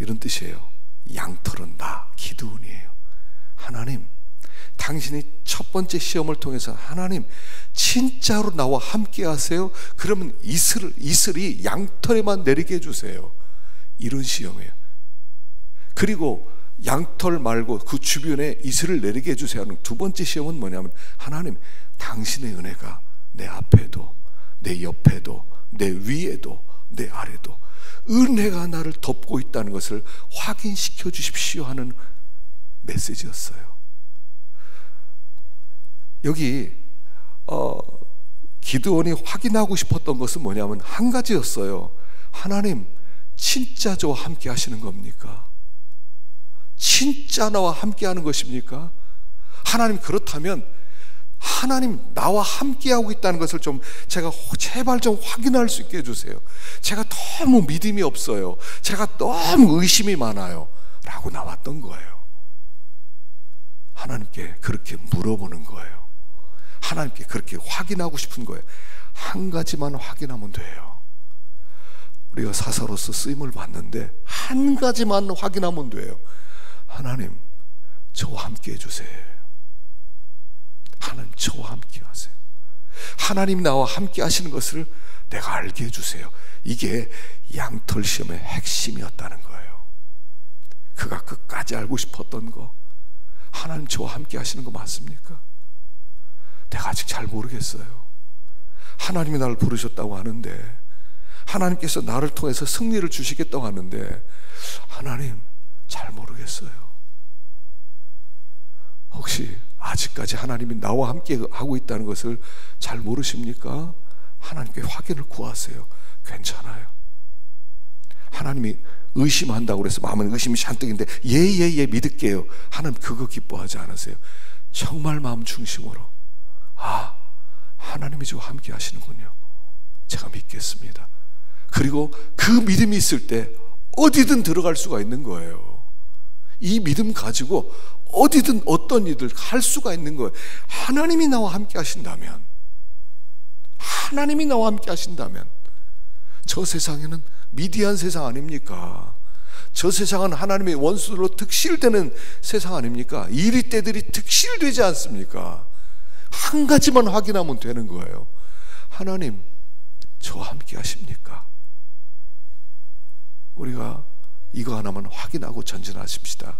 이런 뜻이에요. 양털은 나, 기드온이에요. 하나님, 당신이 첫 번째 시험을 통해서 하나님 진짜로 나와 함께 하세요. 그러면 이슬이 양털에만 내리게 해주세요. 이런 시험이에요. 그리고 양털 말고 그 주변에 이슬을 내리게 해주세요 하는 2번째 시험은 뭐냐면, 하나님 당신의 은혜가 내 앞에도 내 옆에도 내 위에도 내 아래도 은혜가 나를 덮고 있다는 것을 확인시켜 주십시오 하는 메시지였어요. 여기 기드온이 확인하고 싶었던 것은 뭐냐면 한 가지였어요. 하나님 진짜 저와 함께 하시는 겁니까? 진짜 나와 함께 하는 것입니까? 하나님 그렇다면 하나님 나와 함께하고 있다는 것을 좀 제가 제발 좀 확인할 수 있게 해주세요. 제가 너무 믿음이 없어요. 제가 너무 의심이 많아요 라고 나왔던 거예요. 하나님께 그렇게 물어보는 거예요. 하나님께 그렇게 확인하고 싶은 거예요. 한 가지만 확인하면 돼요. 우리가 사사로서 쓰임을 받는데 한 가지만 확인하면 돼요. 하나님 저와 함께 해주세요. 하나님 저와 함께 하세요. 하나님 나와 함께 하시는 것을 내가 알게 해주세요. 이게 양털 시험의 핵심이었다는 거예요. 그가 끝까지 알고 싶었던 거, 하나님 저와 함께 하시는 거 맞습니까? 내가 아직 잘 모르겠어요. 하나님이 나를 부르셨다고 하는데, 하나님께서 나를 통해서 승리를 주시겠다고 하는데, 하나님 잘 모르겠어요. 혹시 아직까지 하나님이 나와 함께 하고 있다는 것을 잘 모르십니까? 하나님께 확인을 구하세요. 괜찮아요. 하나님이 의심한다고 그래서 마음은 의심이 잔뜩인데 예 믿을게요. 하나님 그거 기뻐하지 않으세요. 정말 마음 중심으로 하나님이 저와 함께 하시는군요. 제가 믿겠습니다. 그리고 그 믿음이 있을 때 어디든 들어갈 수가 있는 거예요. 이 믿음 가지고 어디든 어떤 일을 할 수가 있는 거예요. 하나님이 나와 함께 하신다면, 하나님이 나와 함께 하신다면, 저 세상에는 미디안 세상 아닙니까? 저 세상은 하나님의 원수로 득실되는 세상 아닙니까? 이리 때들이 득실되지 않습니까? 한 가지만 확인하면 되는 거예요. 하나님 저와 함께 하십니까? 우리가 이거 하나만 확인하고 전진하십시다.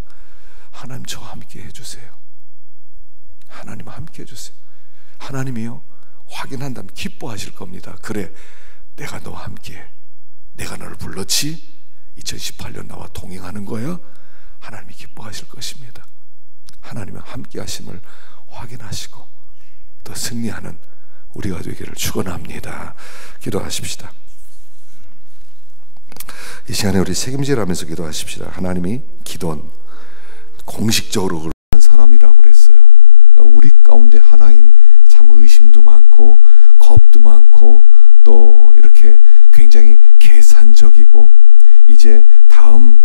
하나님 저와 함께 해주세요. 하나님 함께 해주세요. 하나님이요 확인한다면 기뻐하실 겁니다. 그래, 내가 너와 함께, 내가 너를 불렀지, 2018년 나와 동행하는 거야. 하나님이 기뻐하실 것입니다. 하나님의 함께 하심을 확인하시고 또 승리하는 우리가 되기를 축원합니다. 기도하십시다. 이 시간에 우리 책임질하면서 기도하십시다. 하나님이 기도는 공식적으로 그런 사람이라고 그랬어요. 우리 가운데 하나인, 참 의심도 많고 겁도 많고 또 이렇게 굉장히 계산적이고, 이제 다음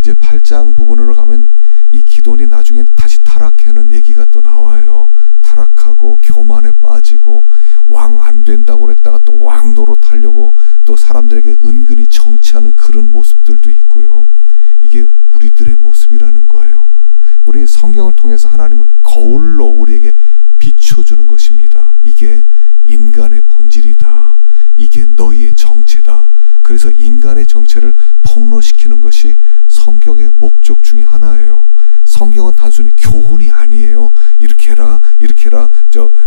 이제 8장 부분으로 가면 이 기돈이 나중에 다시 타락하는 얘기가 또 나와요. 타락하고 교만에 빠지고 왕 안 된다고 그랬다가 또 왕 노릇하려고 또 사람들에게 은근히 정치하는 그런 모습들도 있고요. 이게 우리들의 모습이라는 거예요. 우리 성경을 통해서 하나님은 거울로 우리에게 비춰주는 것입니다. 이게 인간의 본질이다. 이게 너희의 정체다. 그래서 인간의 정체를 폭로시키는 것이 성경의 목적 중에 하나예요. 성경은 단순히 교훈이 아니에요. 이렇게 해라, 이렇게 해라,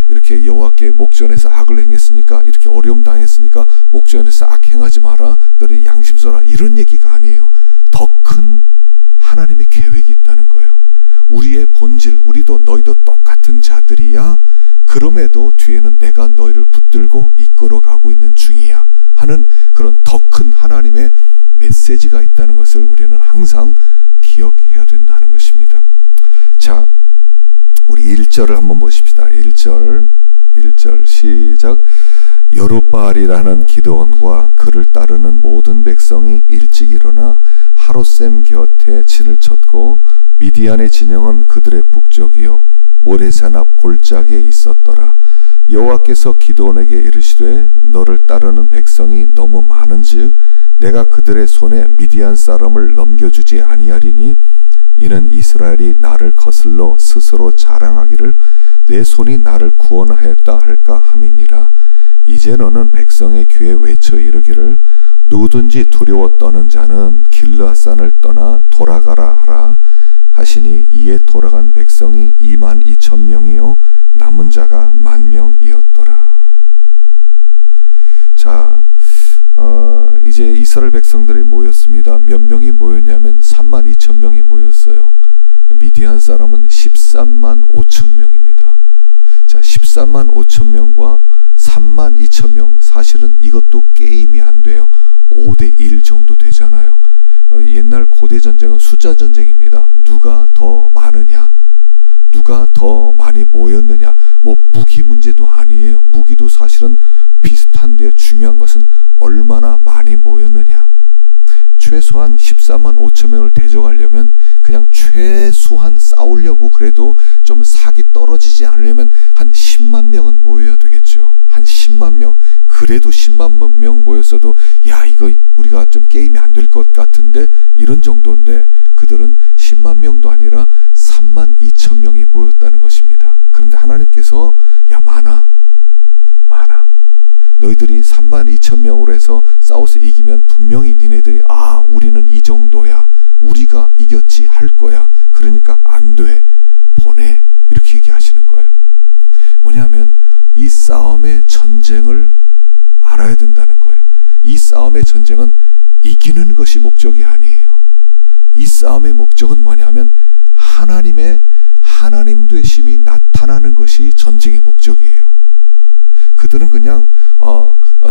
이렇게 여호와께 목전에서 악을 행했으니까, 이렇게 어려움 당했으니까 목전에서 악 행하지 마라, 너희 양심 써라, 이런 얘기가 아니에요. 더 큰 하나님의 계획이 있다는 거예요. 우리의 본질, 우리도 너희도 똑같은 자들이야. 그럼에도 뒤에는 내가 너희를 붙들고 이끌어가고 있는 중이야 하는 그런 더 큰 하나님의 메시지가 있다는 것을 우리는 항상 기억해야 된다는 것입니다. 자, 우리 1절을 한번 보십시다. 1절 시작. 여룻바알이라는 기드온과 그를 따르는 모든 백성이 일찍 일어나 하롯셈 곁에 진을 쳤고 미디안의 진영은 그들의 북쪽이요 모레산 앞 골짜기에 있었더라. 여호와께서 기드온에게 이르시되 너를 따르는 백성이 너무 많은즉 내가 그들의 손에 미디안 사람을 넘겨주지 아니하리니 이는 이스라엘이 나를 거슬러 스스로 자랑하기를 내 손이 나를 구원하였다 할까 함이니라. 이제 너는 백성의 귀에 외쳐 이르기를 누구든지 두려워 떠는 자는 길르앗산을 떠나 돌아가라 하라 하시니 이에 돌아간 백성이 22,000명이요 남은 자가 10,000명이었더라. 자, 이제 이스라엘 백성들이 모였습니다. 몇 명이 모였냐면 32,000명이 모였어요. 미디안 사람은 135,000명입니다. 자, 135,000명과 32,000명, 사실은 이것도 게임이 안 돼요. 5대1 정도 되잖아요. 옛날 고대 전쟁은 숫자 전쟁입니다. 누가 더 많으냐, 누가 더 많이 모였느냐, 뭐 무기 문제도 아니에요. 무기도 사실은 비슷한데 중요한 것은 얼마나 많이 모였느냐. 최소한 145,000명을 대적하려면 그냥 최소한 싸우려고 그래도 좀 사기 떨어지지 않으려면 한 10만 명은 모여야 되겠죠. 한 10만 명. 그래도 10만 명 모였어도 야, 이거 우리가 좀 게임이 안 될 것 같은데 이런 정도인데 그들은 10만 명도 아니라 32,000명이 모였다는 것입니다. 그런데 하나님께서 야, 많아. 너희들이 32,000명으로 해서 싸워서 이기면 분명히 니네들이 우리는 이 정도야, 우리가 이겼지 할 거야. 그러니까 안 돼, 보내, 이렇게 얘기하시는 거예요. 뭐냐면 이 싸움의 전쟁을 알아야 된다는 거예요. 이 싸움의 전쟁은 이기는 것이 목적이 아니에요. 이 싸움의 목적은 뭐냐면 하나님 되심이 나타나는 것이 전쟁의 목적이에요. 그들은 그냥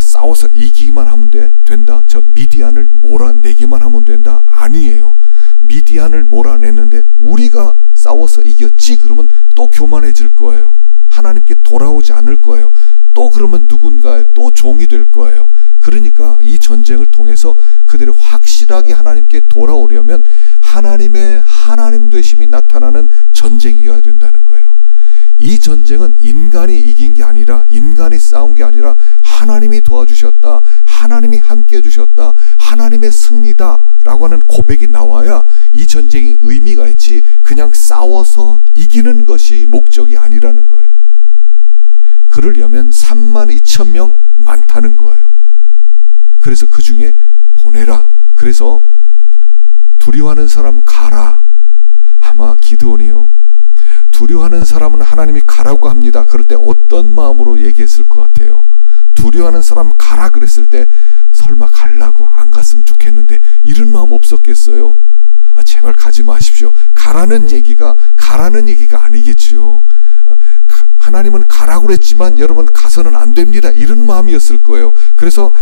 싸워서 이기기만 하면 된다, 저 미디안을 몰아내기만 하면 된다, 아니에요. 미디안을 몰아냈는데 우리가 싸워서 이겼지 그러면 또 교만해질 거예요. 하나님께 돌아오지 않을 거예요. 또 그러면 누군가의 또 종이 될 거예요. 그러니까 이 전쟁을 통해서 그들이 확실하게 하나님께 돌아오려면 하나님 되심이 나타나는 전쟁이어야 된다는 거예요. 이 전쟁은 인간이 이긴 게 아니라, 인간이 싸운 게 아니라 하나님이 도와주셨다, 하나님이 함께 해주셨다, 하나님의 승리다 라고 하는 고백이 나와야 이 전쟁이 의미가 있지, 그냥 싸워서 이기는 것이 목적이 아니라는 거예요. 그러려면 32,000명 많다는 거예요. 그래서 그 중에 보내라. 그래서 두려워하는 사람 가라. 아마 기드온이요, 두려워하는 사람은 하나님이 가라고 합니다. 그럴 때 어떤 마음으로 얘기했을 것 같아요? 두려워하는 사람 가라 그랬을 때 설마 가려고 안 갔으면 좋겠는데 이런 마음 없었겠어요? 제발 가지 마십시오. 가라는 얘기가 아니겠지요. 하나님은 가라고 그랬지만 여러분 가서는 안 됩니다, 이런 마음이었을 거예요. 그래서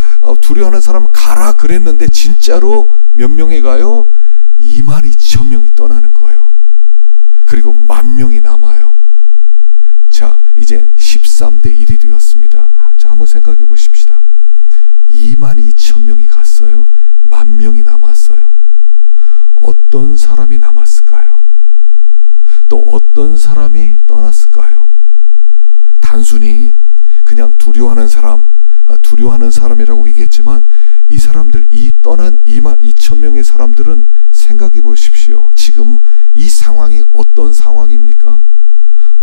두려워하는 사람 가라 그랬는데 진짜로 몇 명이 가요? 22,000명이 떠나는 거예요. 그리고 10,000명이 남아요. 자, 이제 13대 1이 되었습니다. 자, 한번 생각해 보십시다. 22,000명이 갔어요. 10,000명이 남았어요. 어떤 사람이 남았을까요? 또 어떤 사람이 떠났을까요? 단순히 그냥 두려워하는 사람이라고 얘기했지만 이 사람들, 이 떠난 22,000명의 사람들은 생각해 보십시오. 지금 이 상황이 어떤 상황입니까?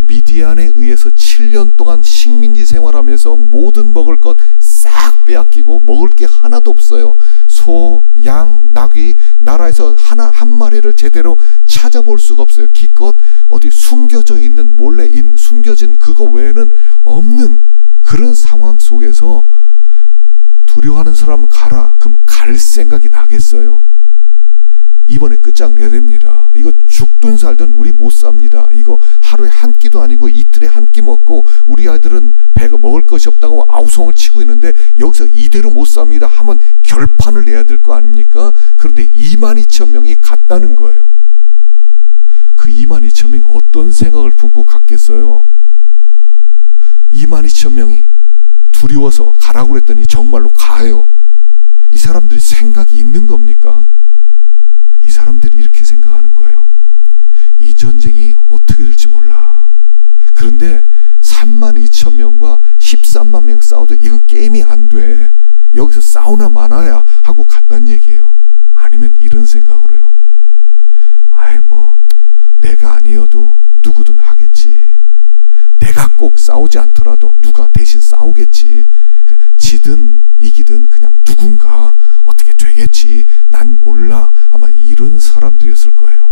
미디안에 의해서 7년 동안 식민지 생활하면서 모든 먹을 것 싹 빼앗기고 먹을 게 하나도 없어요. 소, 양, 낙이 나라에서 한 마리를 제대로 찾아볼 수가 없어요. 기껏 어디 숨겨져 있는, 몰래 숨겨진 그거 외에는 없는 그런 상황 속에서 두려워하는 사람은 가라. 그럼 갈 생각이 나겠어요? 이번에 끝장내야 됩니다. 이거 죽든 살든 우리 못 삽니다. 이거 하루에 한 끼도 아니고 이틀에 한 끼 먹고 우리 아이들은 배가 먹을 것이 없다고 아우성을 치고 있는데 여기서 이대로 못 삽니다 하면 결판을 내야 될 거 아닙니까? 그런데 22,000명이 갔다는 거예요. 그 22,000명이 어떤 생각을 품고 갔겠어요? 22,000명이 두려워서 가라고 그랬더니 정말로 가요. 이 사람들이 생각이 있는 겁니까? 이 사람들이 이렇게 생각하는 거예요. 이 전쟁이 어떻게 될지 몰라. 그런데 32,000명과 13만 명 싸워도 이건 게임이 안 돼. 여기서 싸우나 마나야 하고 갔단 얘기예요. 아니면 이런 생각으로 해요. 내가 아니어도 누구든 하겠지. 내가 꼭 싸우지 않더라도 누가 대신 싸우겠지. 지든 이기든 그냥 누군가 어떻게 되겠지. 난 몰라. 아마 이런 사람들이었을 거예요.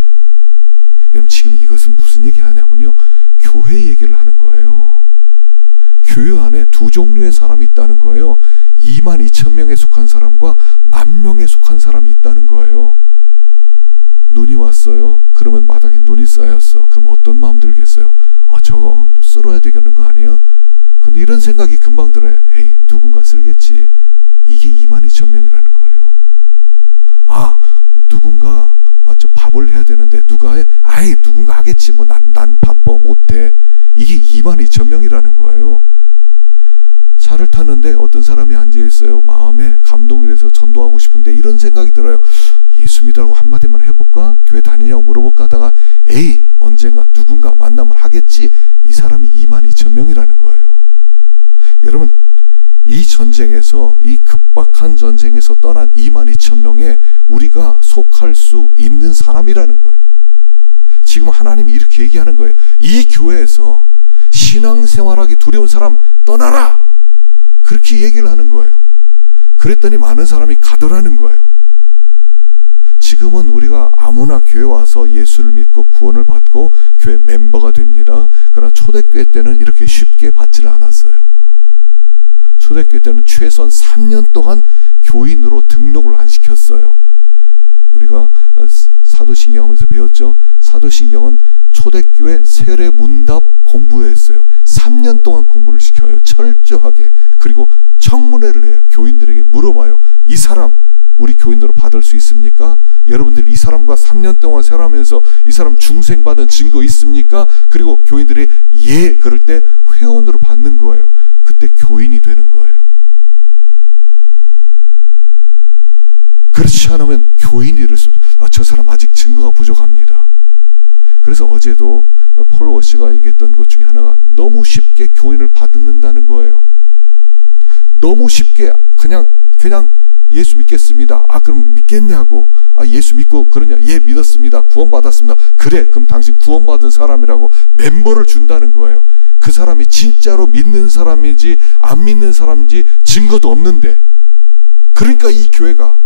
여러분, 지금 이것은 무슨 얘기 하냐면요, 교회 얘기를 하는 거예요. 교회 안에 두 종류의 사람이 있다는 거예요. 22,000명에 속한 사람과 10,000명에 속한 사람이 있다는 거예요. 눈이 왔어요. 그러면 마당에 눈이 쌓였어. 그럼 어떤 마음 들겠어요? 저거 쓸어야 되겠는 거 아니야? 근데 이런 생각이 금방 들어요. 에이, 누군가 쓸겠지. 이게 22,000명이라는 거예요. 누군가 저 밥을 해야 되는데 누가 해? 누군가 하겠지. 난 바빠 못해. 이게 22,000명이라는 거예요. 차를 탔는데 어떤 사람이 앉아있어요. 마음에 감동이 돼서 전도하고 싶은데 이런 생각이 들어요. 예수 믿으라고 한마디만 해볼까? 교회 다니냐고 물어볼까 하다가 에이, 언젠가 누군가 만나면 하겠지. 이 사람이 22,000명이라는 거예요. 여러분, 이 전쟁에서, 이 급박한 전쟁에서 떠난 22,000명에 우리가 속할 수 있는 사람이라는 거예요. 지금 하나님이 이렇게 얘기하는 거예요. 이 교회에서 신앙생활하기 두려운 사람 떠나라! 그렇게 얘기를 하는 거예요. 그랬더니 많은 사람이 가더라는 거예요. 지금은 우리가 아무나 교회 와서 예수를 믿고 구원을 받고 교회 멤버가 됩니다. 그러나 초대교회 때는 이렇게 쉽게 받지를 않았어요. 초대교회 때는 최소한 3년 동안 교인으로 등록을 안 시켰어요. 우리가 사도신경 하면서 배웠죠. 사도신경은 초대교회 세례 문답 공부했어요. 3년 동안 공부를 시켜요. 철저하게. 그리고 청문회를 해요. 교인들에게 물어봐요. 이 사람 우리 교인으로 받을 수 있습니까? 여러분들 이 사람과 3년 동안 생활하면서 이 사람 중생받은 증거 있습니까? 그리고 교인들이 예, 그럴 때 회원으로 받는 거예요. 그때 교인이 되는 거예요. 그렇지 않으면 교인이 될 수 없어요. 저 사람 아직 증거가 부족합니다. 그래서 어제도 폴 워시가 얘기했던 것 중에 하나가 너무 쉽게 교인을 받는다는 거예요. 너무 쉽게 그냥 예수 믿겠습니다. 그럼 믿겠냐고. 예수 믿고 그러냐? 예, 믿었습니다. 구원받았습니다. 그래, 그럼 당신 구원받은 사람이라고 멤버를 준다는 거예요. 그 사람이 진짜로 믿는 사람인지 안 믿는 사람인지 증거도 없는데, 그러니까 이 교회가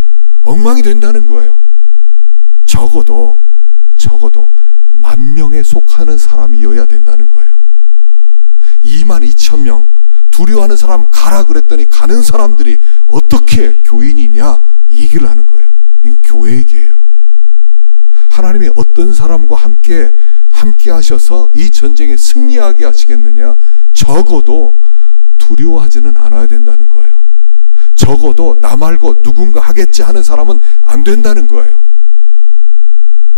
엉망이 된다는 거예요. 적어도 10,000명에 속하는 사람이어야 된다는 거예요. 22,000명 두려워하는 사람 가라 그랬더니 가는 사람들이 어떻게 교인이냐 얘기를 하는 거예요. 이거 교회 얘기예요. 하나님이 어떤 사람과 함께 하셔서 이 전쟁에 승리하게 하시겠느냐? 적어도 두려워하지는 않아야 된다는 거예요. 적어도 나 말고 누군가 하겠지 하는 사람은 안 된다는 거예요.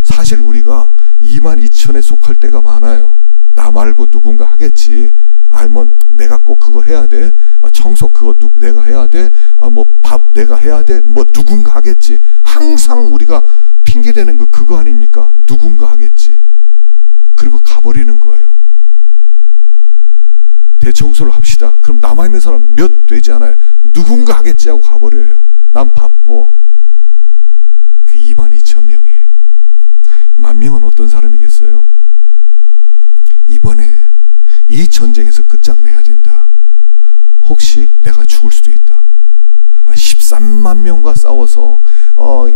사실 우리가 22,000에 속할 때가 많아요. 나 말고 누군가 하겠지. 내가 꼭 그거 해야 돼. 청소 그거 내가 해야 돼. 밥 내가 해야 돼. 누군가 하겠지. 항상 우리가 핑계대는 거 그거 아닙니까? 누군가 하겠지. 그리고 가버리는 거예요. 대청소를 합시다. 그럼 남아있는 사람 몇 되지 않아요. 누군가 하겠지 하고 가버려요. 난 바빠. 그 22,000명이에요. 10,000명은 어떤 사람이겠어요? 이번에 이 전쟁에서 끝장내야 된다. 혹시 내가 죽을 수도 있다. 13만 명과 싸워서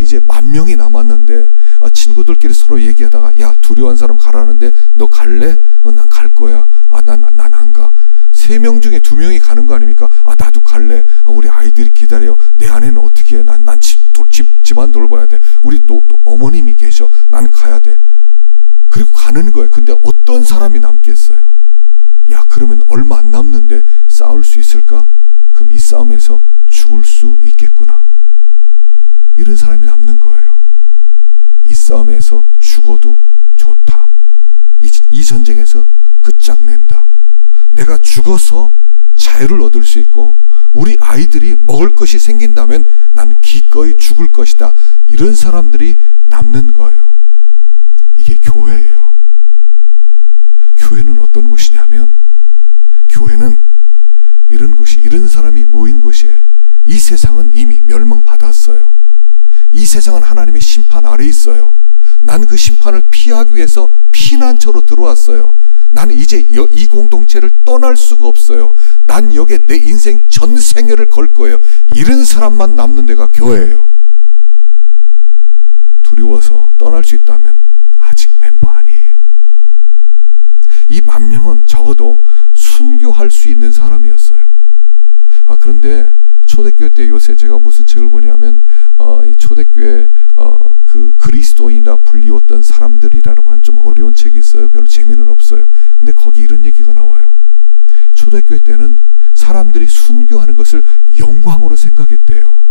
이제 10,000명이 남았는데 친구들끼리 서로 얘기하다가 야, 두려워한 사람 가라는데 너 갈래? 난 갈 거야. 난 안 가. 3명 중에 2명이 가는 거 아닙니까? 나도 갈래. 우리 아이들이 기다려. 내 아내는 어떻게 해? 난 집안 돌봐야 돼. 우리 어머님이 계셔. 난 가야 돼. 그리고 가는 거예요. 근데 어떤 사람이 남겠어요? 야, 그러면 얼마 안 남는데 싸울 수 있을까? 그럼 이 싸움에서 죽을 수 있겠구나. 이런 사람이 남는 거예요. 이 싸움에서 죽어도 좋다. 이 전쟁에서 끝장낸다. 내가 죽어서 자유를 얻을 수 있고 우리 아이들이 먹을 것이 생긴다면 나는 기꺼이 죽을 것이다. 이런 사람들이 남는 거예요. 이게 교회예요. 교회는 어떤 곳이냐면 교회는 이런 곳이, 이런 사람이 모인 곳이에요. 이 세상은 이미 멸망받았어요. 이 세상은 하나님의 심판 아래 있어요. 난 그 심판을 피하기 위해서 피난처로 들어왔어요. 나는 이제 이 공동체를 떠날 수가 없어요. 난 여기에 내 인생 전생애를 걸 거예요. 이런 사람만 남는 데가 교회예요. 두려워서 떠날 수 있다면 아직 멤버 아니에요. 이 10,000명은 적어도 순교할 수 있는 사람이었어요. 그런데 초대교회 때 요새 제가 무슨 책을 보냐면 이 초대교회 그 그리스도인이라 불리웠던 사람들이라고 하는 좀 어려운 책이 있어요. 별로 재미는 없어요. 근데 거기 이런 얘기가 나와요. 초대교회 때는 사람들이 순교하는 것을 영광으로 생각했대요.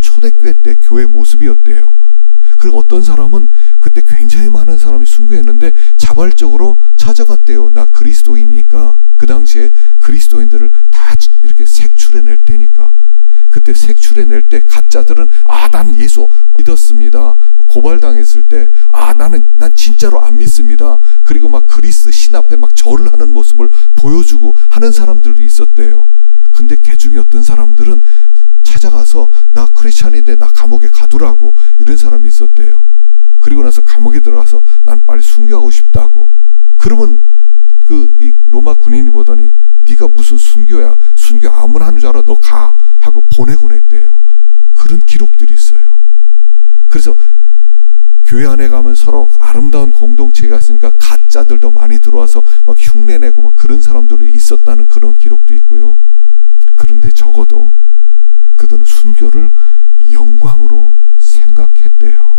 초대교회 때 교회 모습이었대요. 그리고 어떤 사람은 그때 굉장히 많은 사람이 순교했는데 자발적으로 찾아갔대요. 나 그리스도인이니까 그 당시에 그리스도인들을 다 이렇게 색출해낼 테니까. 그때 색출해낼 때 가짜들은 나는 예수 믿었습니다. 고발당했을 때 난 진짜로 안 믿습니다. 그리고 막 그리스 신 앞에 막 절을 하는 모습을 보여주고 하는 사람들도 있었대요. 근데 그 중에 어떤 사람들은 찾아가서 나 크리스찬인데 나 감옥에 가두라고, 이런 사람이 있었대요. 그리고 나서 감옥에 들어가서 난 빨리 순교하고 싶다고. 그러면 이 로마 군인이 보더니 네가 무슨 순교야, 순교 아무나 하는 줄 알아, 너 가 하고 보내곤 했대요. 그런 기록들이 있어요. 그래서 교회 안에 가면 서로 아름다운 공동체가 있으니까 가짜들도 많이 들어와서 막 흉내내고 막 그런 사람들이 있었다는 그런 기록도 있고요. 그런데 적어도 그들은 순교를 영광으로 생각했대요.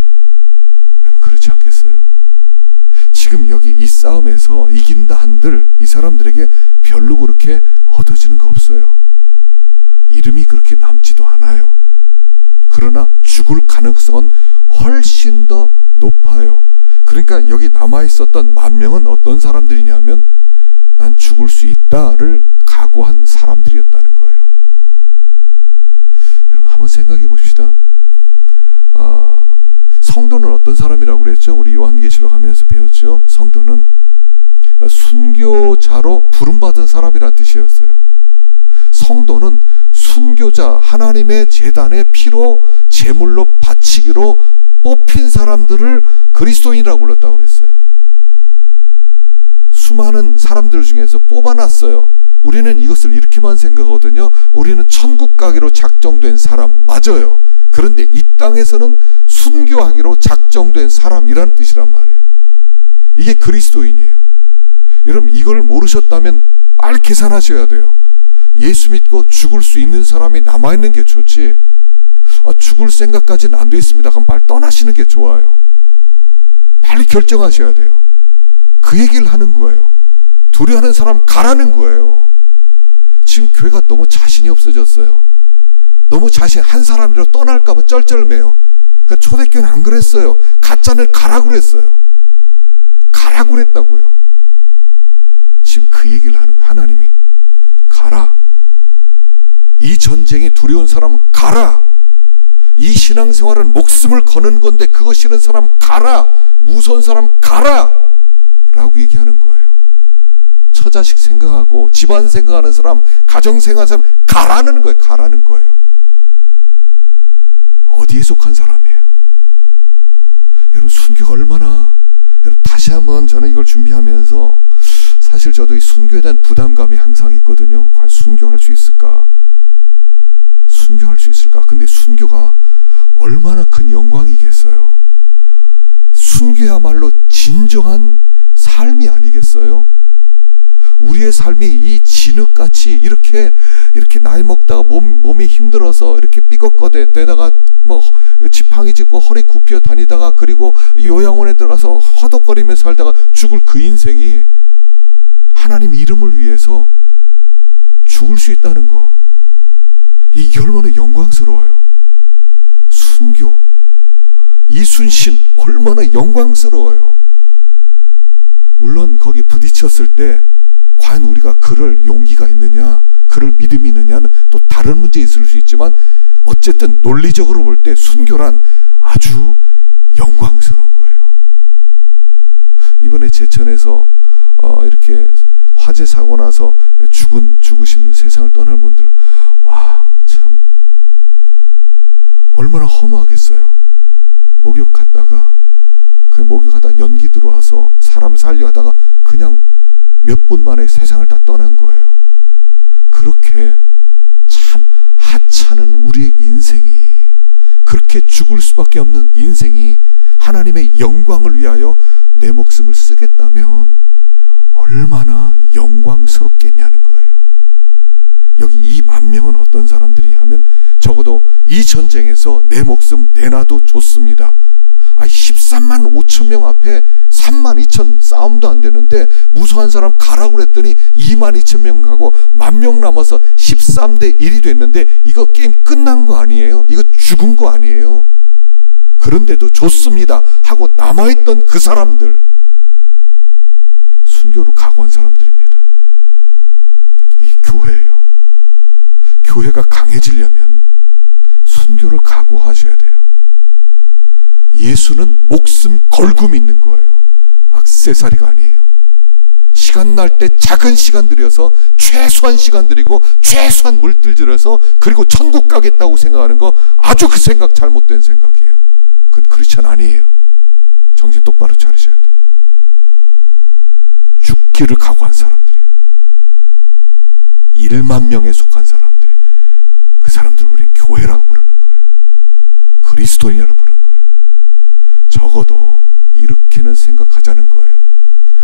여러분 그렇지 않겠어요? 지금 여기 이 싸움에서 이긴다 한들 이 사람들에게 별로 그렇게 얻어지는 거 없어요. 이름이 그렇게 남지도 않아요. 그러나 죽을 가능성은 훨씬 더 높아요. 그러니까 여기 남아있었던 10,000명은 어떤 사람들이냐면 난 죽을 수 있다를 각오한 사람들이었다는 거예요. 여러분 한번 생각해 봅시다. 성도는 어떤 사람이라고 그랬죠? 우리 요한계시록 하면서 배웠죠? 성도는 순교자로 부름받은 사람이라는 뜻이었어요. 성도는 순교자, 하나님의 제단의 피로 제물로 바치기로 뽑힌 사람들을 그리스도인이라고 불렀다고 그랬어요. 수많은 사람들 중에서 뽑아놨어요. 우리는 이것을 이렇게만 생각하거든요. 우리는 천국 가기로 작정된 사람, 맞아요. 그런데 이 땅에서는 순교하기로 작정된 사람이라는 뜻이란 말이에요. 이게 그리스도인이에요. 여러분 이걸 모르셨다면 빨리 계산하셔야 돼요. 예수 믿고 죽을 수 있는 사람이 남아있는 게 좋지, 죽을 생각까지는 안 돼 있습니다 그럼 빨리 떠나시는 게 좋아요. 빨리 결정하셔야 돼요. 그 얘기를 하는 거예요. 두려워하는 사람 가라는 거예요. 지금 교회가 너무 자신이 없어졌어요. 너무 한 사람이라도 떠날까 봐 쩔쩔매요. 그러니까 초대교회는 안 그랬어요. 가짜는 가라고 그랬어요. 가라고 그랬다고요. 지금 그 얘기를 하는 거예요. 하나님이 가라. 이 전쟁이 두려운 사람은 가라. 이 신앙생활은 목숨을 거는 건데 그거 싫은 사람 가라. 무서운 사람 가라 라고 얘기하는 거예요. 처자식 생각하고 집안 생각하는 사람, 가정 생각하는 사람 가라는 거예요. 가라는 거예요. 어디에 속한 사람이에요? 여러분, 순교가 얼마나, 여러분, 다시 한번 저는 이걸 준비하면서 사실 저도 이 순교에 대한 부담감이 항상 있거든요. 과연 순교할 수 있을까? 순교할 수 있을까? 근데 순교가 얼마나 큰 영광이겠어요. 순교야말로 진정한 삶이 아니겠어요? 우리의 삶이 이 진흙같이 이렇게 나이 먹다가 몸이 힘들어서 이렇게 삐걱거대다가 뭐 지팡이 짚고 허리 굽혀 다니다가 그리고 요양원에 들어가서 허덕거리며 살다가 죽을 그 인생이 하나님 이름을 위해서 죽을 수 있다는 거, 이게 얼마나 영광스러워요. 순교, 이순신 얼마나 영광스러워요. 물론 거기 부딪혔을 때 과연 우리가 그럴 용기가 있느냐, 그럴 믿음이 있느냐는 또 다른 문제 있을 수 있지만, 어쨌든 논리적으로 볼 때 순교란 아주 영광스러운 거예요. 이번에 제천에서 이렇게 화재 사고 나서 죽으시는, 세상을 떠날 분들, 와, 참 얼마나 허무하겠어요. 목욕하다가 연기 들어와서 사람 살려 하다가 그냥 몇 분 만에 세상을 다 떠난 거예요. 그렇게 참 하찮은 우리의 인생이, 그렇게 죽을 수밖에 없는 인생이 하나님의 영광을 위하여 내 목숨을 쓰겠다면 얼마나 영광스럽겠냐는 거예요. 여기 이 10,000명은 어떤 사람들이냐면, 적어도 이 전쟁에서 내 목숨 내놔도 좋습니다. 13만 5천 명 앞에 3만 2천 싸움도 안 되는데 무서운 사람 가라고 그랬더니 2만 2천 명 가고 10,000명 남아서 13대 1이 됐는데, 이거 게임 끝난 거 아니에요? 이거 죽은 거 아니에요? 그런데도 좋습니다 하고 남아있던 그 사람들, 순교로 각오한 사람들입니다. 이 교회예요. 교회가 강해지려면 순교를 각오하셔야 돼요. 예수는 목숨 걸고 믿는 거예요. 액세서리가 아니에요. 시간 날 때 작은 시간 들여서 최소한 시간 들이고 최소한 물질 들여서 그리고 천국 가겠다고 생각하는 거, 아주 그 생각 잘못된 생각이에요. 그건 크리스찬 아니에요. 정신 똑바로 차리셔야 돼요. 죽기를 각오한 사람들이, 10,000명에 속한 사람들이, 그 사람들을 우리는 교회라고 부르는 거예요. 그리스도인이라고 부르는 거예요. 적어도 이렇게는 생각하자는 거예요.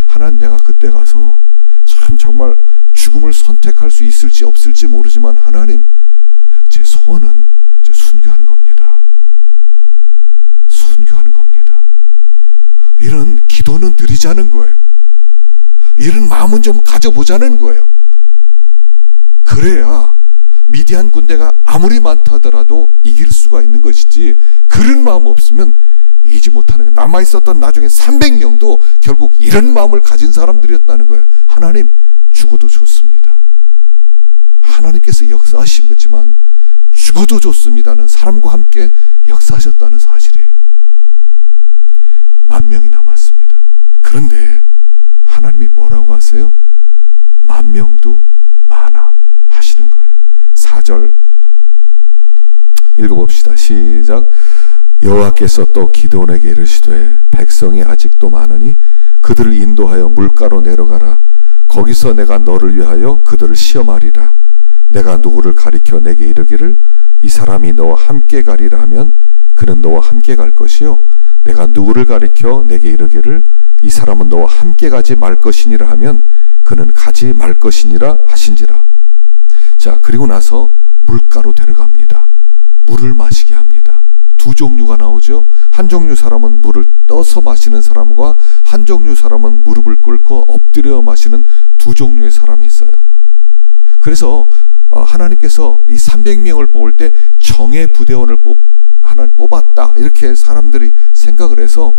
하나님, 내가 그때 가서 참 정말 죽음을 선택할 수 있을지 없을지 모르지만, 하나님, 제 소원은 제 순교하는 겁니다. 순교하는 겁니다. 이런 기도는 드리자는 거예요. 이런 마음은 좀 가져보자는 거예요. 그래야 미디안 군대가 아무리 많다 하더라도 이길 수가 있는 것이지, 그런 마음 없으면 이기지 못하는 거예요. 남아있었던 나중에 300명도 결국 이런 마음을 가진 사람들이었다는 거예요. 하나님, 죽어도 좋습니다. 하나님께서 역사하시지만 죽어도 좋습니다는 사람과 함께 역사하셨다는 사실이에요. 10,000명이 남았습니다. 그런데 하나님이 뭐라고 하세요? 10,000명도 많아 하시는 거예요. 4절 읽어봅시다. 시작. 여호와께서 또 기드온에게 이르시되, 백성이 아직도 많으니 그들을 인도하여 물가로 내려가라. 거기서 내가 너를 위하여 그들을 시험하리라. 내가 누구를 가리켜 내게 이르기를 이 사람이 너와 함께 가리라 하면 그는 너와 함께 갈 것이요, 내가 누구를 가리켜 내게 이르기를 이 사람은 너와 함께 가지 말 것이니라 하면 그는 가지 말 것이니라 하신지라. 자, 그리고 나서 물가로 데려갑니다. 물을 마시게 합니다. 두 종류가 나오죠. 한 종류 사람은 물을 떠서 마시는 사람과 한 종류 사람은 무릎을 꿇고 엎드려 마시는 두 종류의 사람이 있어요. 그래서 하나님께서 이 300명을 뽑을 때 정예 부대원을 하나님 뽑았다, 이렇게 사람들이 생각을 해서,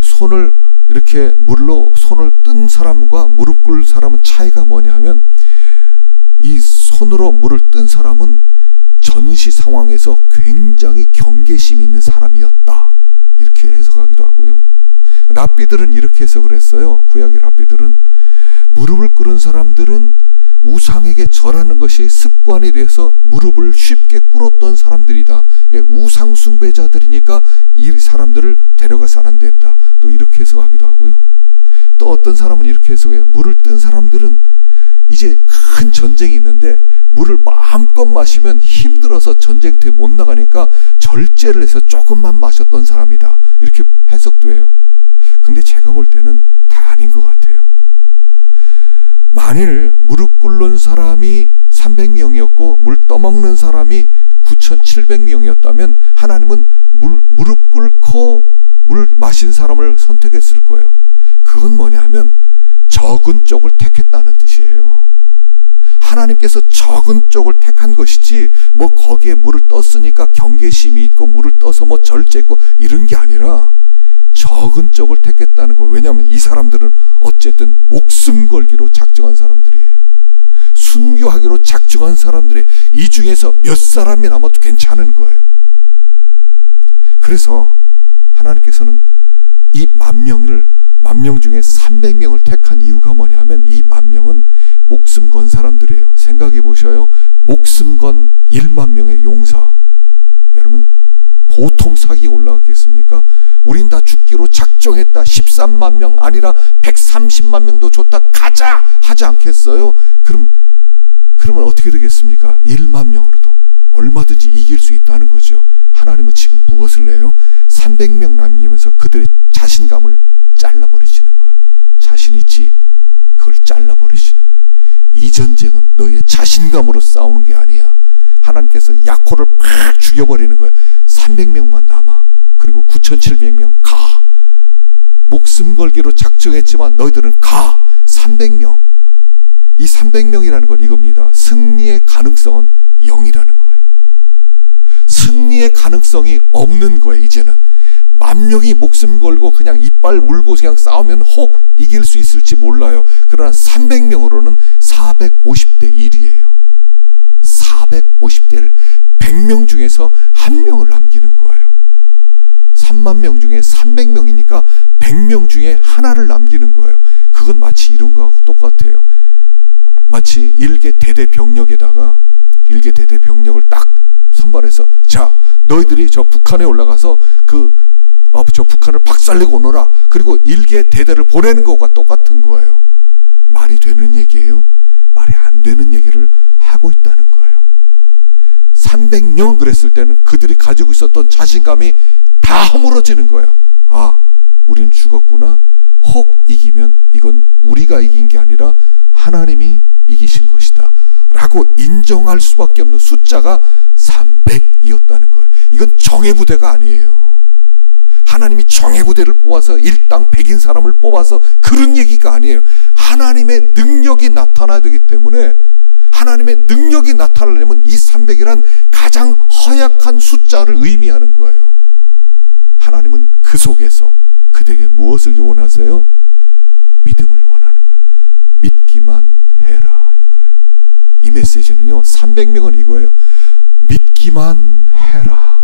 손을 이렇게 물로 손을 뜬 사람과 무릎 꿇은 사람은 차이가 뭐냐면, 이 손으로 물을 뜬 사람은 전시 상황에서 굉장히 경계심 있는 사람이었다, 이렇게 해석하기도 하고요. 랍비들은 이렇게 해서 그랬어요. 구약의 랍비들은 무릎을 꿇은 사람들은 우상에게 절하는 것이 습관이 돼서 무릎을 쉽게 꿇었던 사람들이다. 우상 숭배자들이니까 이 사람들을 데려가서 안 된다. 또 이렇게 해석하기도 하고요. 또 어떤 사람은 이렇게 해석해요. 물을 뜬 사람들은 이제 큰 전쟁이 있는데 물을 마음껏 마시면 힘들어서 전쟁터에 못 나가니까 절제를 해서 조금만 마셨던 사람이다. 이렇게 해석도 해요. 근데 제가 볼 때는 다 아닌 것 같아요. 만일 무릎 꿇는 사람이 300명이었고 물 떠먹는 사람이 9,700명이었다면 하나님은 무릎 꿇고 물 마신 사람을 선택했을 거예요. 그건 뭐냐 하면 적은 쪽을 택했다는 뜻이에요. 하나님께서 적은 쪽을 택한 것이지 뭐 거기에 물을 떴으니까 경계심이 있고 물을 떠서 뭐 절제했고 이런 게 아니라 적은 쪽을 택했다는 거예요. 왜냐하면 이 사람들은 어쨌든 목숨 걸기로 작정한 사람들이에요. 순교하기로 작정한 사람들이에요. 이 중에서 몇 사람이 남아도 괜찮은 거예요. 그래서 하나님께서는 이 10,000명 중에 300명을 택한 이유가 뭐냐면 이 10,000명은 목숨 건 사람들이에요. 생각해 보셔요. 목숨 건 10,000명의 용사. 여러분 보통 사기가 올라갔겠습니까? 우린 다 죽기로 작정했다. 13만 명 아니라 130만 명도 좋다. 가자! 하지 않겠어요? 그러면 어떻게 되겠습니까? 1만 명으로도 얼마든지 이길 수 있다는 거죠. 하나님은 지금 무엇을 해요? 300명 남기면서 그들의 자신감을 잘라버리시는 거야. 자신 있지? 그걸 잘라버리시는 거예요. 이 전쟁은 너의 자신감으로 싸우는 게 아니야. 하나님께서 야코를 팍 죽여버리는 거예요. 300명만 남아. 그리고 9,700명 가. 목숨 걸기로 작정했지만 너희들은 가. 300명. 이 300명이라는 건 이겁니다. 승리의 가능성은 0이라는 거예요. 승리의 가능성이 없는 거예요. 이제는 10,000명이 목숨 걸고 그냥 이빨 물고 그냥 싸우면 혹 이길 수 있을지 몰라요. 그러나 300명으로는 450대 1이에요. 450대 1. 100명 중에서 1명을 남기는 거예요. 3만 명 중에 300명이니까 100명 중에 하나를 남기는 거예요. 그건 마치 이런 거하고 똑같아요. 마치 일개 대대 병력에다가 일개 대대 병력을 딱 선발해서 자 너희들이 저 북한에 올라가서 저 북한을 박살내고 오너라. 그리고 일개 대대를 보내는 것과 똑같은 거예요. 말이 되는 얘기예요? 말이 안 되는 얘기를 하고 있다는 거예요. 300명 그랬을 때는 그들이 가지고 있었던 자신감이 다 허물어지는 거예요. 아, 우린 죽었구나. 혹 이기면 이건 우리가 이긴 게 아니라 하나님이 이기신 것이다 라고 인정할 수밖에 없는 숫자가 300이었다는 거예요. 이건 정예부대가 아니에요. 하나님이 정예부대를 뽑아서 일당 100인 사람을 뽑아서 그런 얘기가 아니에요. 하나님의 능력이 나타나야 되기 때문에 하나님의 능력이 나타나려면 이 300이란 가장 허약한 숫자를 의미하는 거예요. 하나님은 그 속에서 그들에게 무엇을 원하세요? 믿음을 원하는 거예요. 믿기만 해라 이거예요. 이 메시지는요 300명은 이거예요. 믿기만 해라.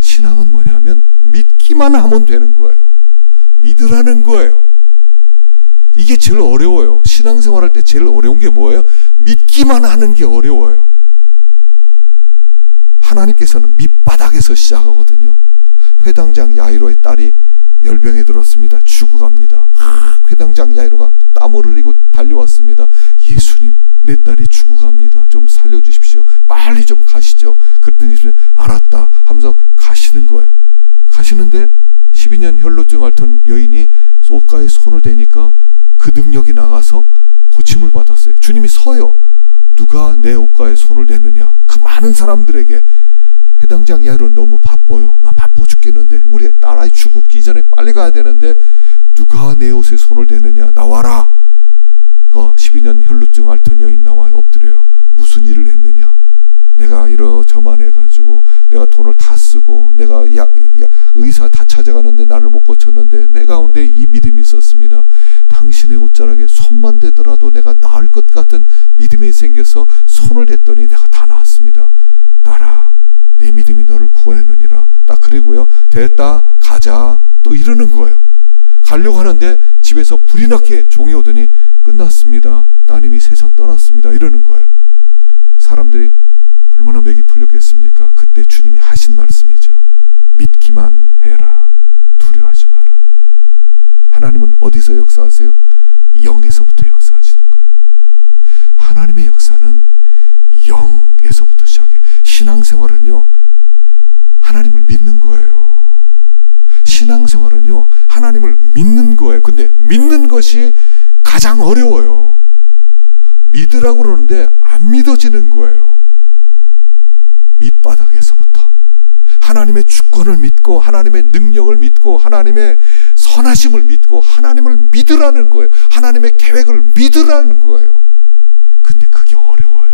신앙은 뭐냐면 믿기만 하면 되는 거예요. 믿으라는 거예요. 이게 제일 어려워요. 신앙생활할 때 제일 어려운 게 뭐예요? 믿기만 하는 게 어려워요. 하나님께서는 밑바닥에서 시작하거든요. 회당장 야이로의 딸이 열병에 들었습니다. 죽어갑니다. 막 회당장 야이로가 땀을 흘리고 달려왔습니다. 예수님, 내 딸이 죽어갑니다. 좀 살려주십시오. 빨리 좀 가시죠. 그랬더니 예수님 알았다 하면서 가시는 거예요. 가시는데 12년 혈루증 앓던 여인이 옷가에 손을 대니까 그 능력이 나가서 고침을 받았어요. 주님이 서요. 누가 내 옷가에 손을 대느냐. 그 많은 사람들에게 회당장 야이로는 너무 바빠요. 나 바빠 죽겠는데 우리 딸아이 죽기 전에 빨리 가야 되는데 누가 내 옷에 손을 대느냐. 나와라. 12년 혈루증 앓던 여인 나와요. 엎드려요. 무슨 일을 했느냐. 내가 이러저만 해가지고 내가 돈을 다 쓰고 내가 의사 다 찾아가는데 나를 못 고쳤는데 내 가운데 이 믿음이 있었습니다. 당신의 옷자락에 손만 대더라도 내가 나을 것 같은 믿음이 생겨서 손을 댔더니 내가 다 나았습니다. 딸아, 내 믿음이 너를 구원했느니라. 딱 그리고요, 됐다 가자 또 이러는 거예요. 가려고 하는데 집에서 불이 나게 종이 오더니 끝났습니다. 따님이 세상 떠났습니다. 이러는 거예요. 사람들이 얼마나 맥이 풀렸겠습니까? 그때 주님이 하신 말씀이죠. 믿기만 해라. 두려워하지 마라. 하나님은 어디서 역사하세요? 영에서부터 역사하시는 거예요. 하나님의 역사는 영에서부터 시작해요. 신앙생활은요, 하나님을 믿는 거예요. 신앙생활은요, 하나님을 믿는 거예요. 근데 믿는 것이 가장 어려워요. 믿으라고 그러는데 안 믿어지는 거예요. 밑바닥에서부터 하나님의 주권을 믿고 하나님의 능력을 믿고 하나님의 선하심을 믿고 하나님을 믿으라는 거예요. 하나님의 계획을 믿으라는 거예요. 근데 그게 어려워요.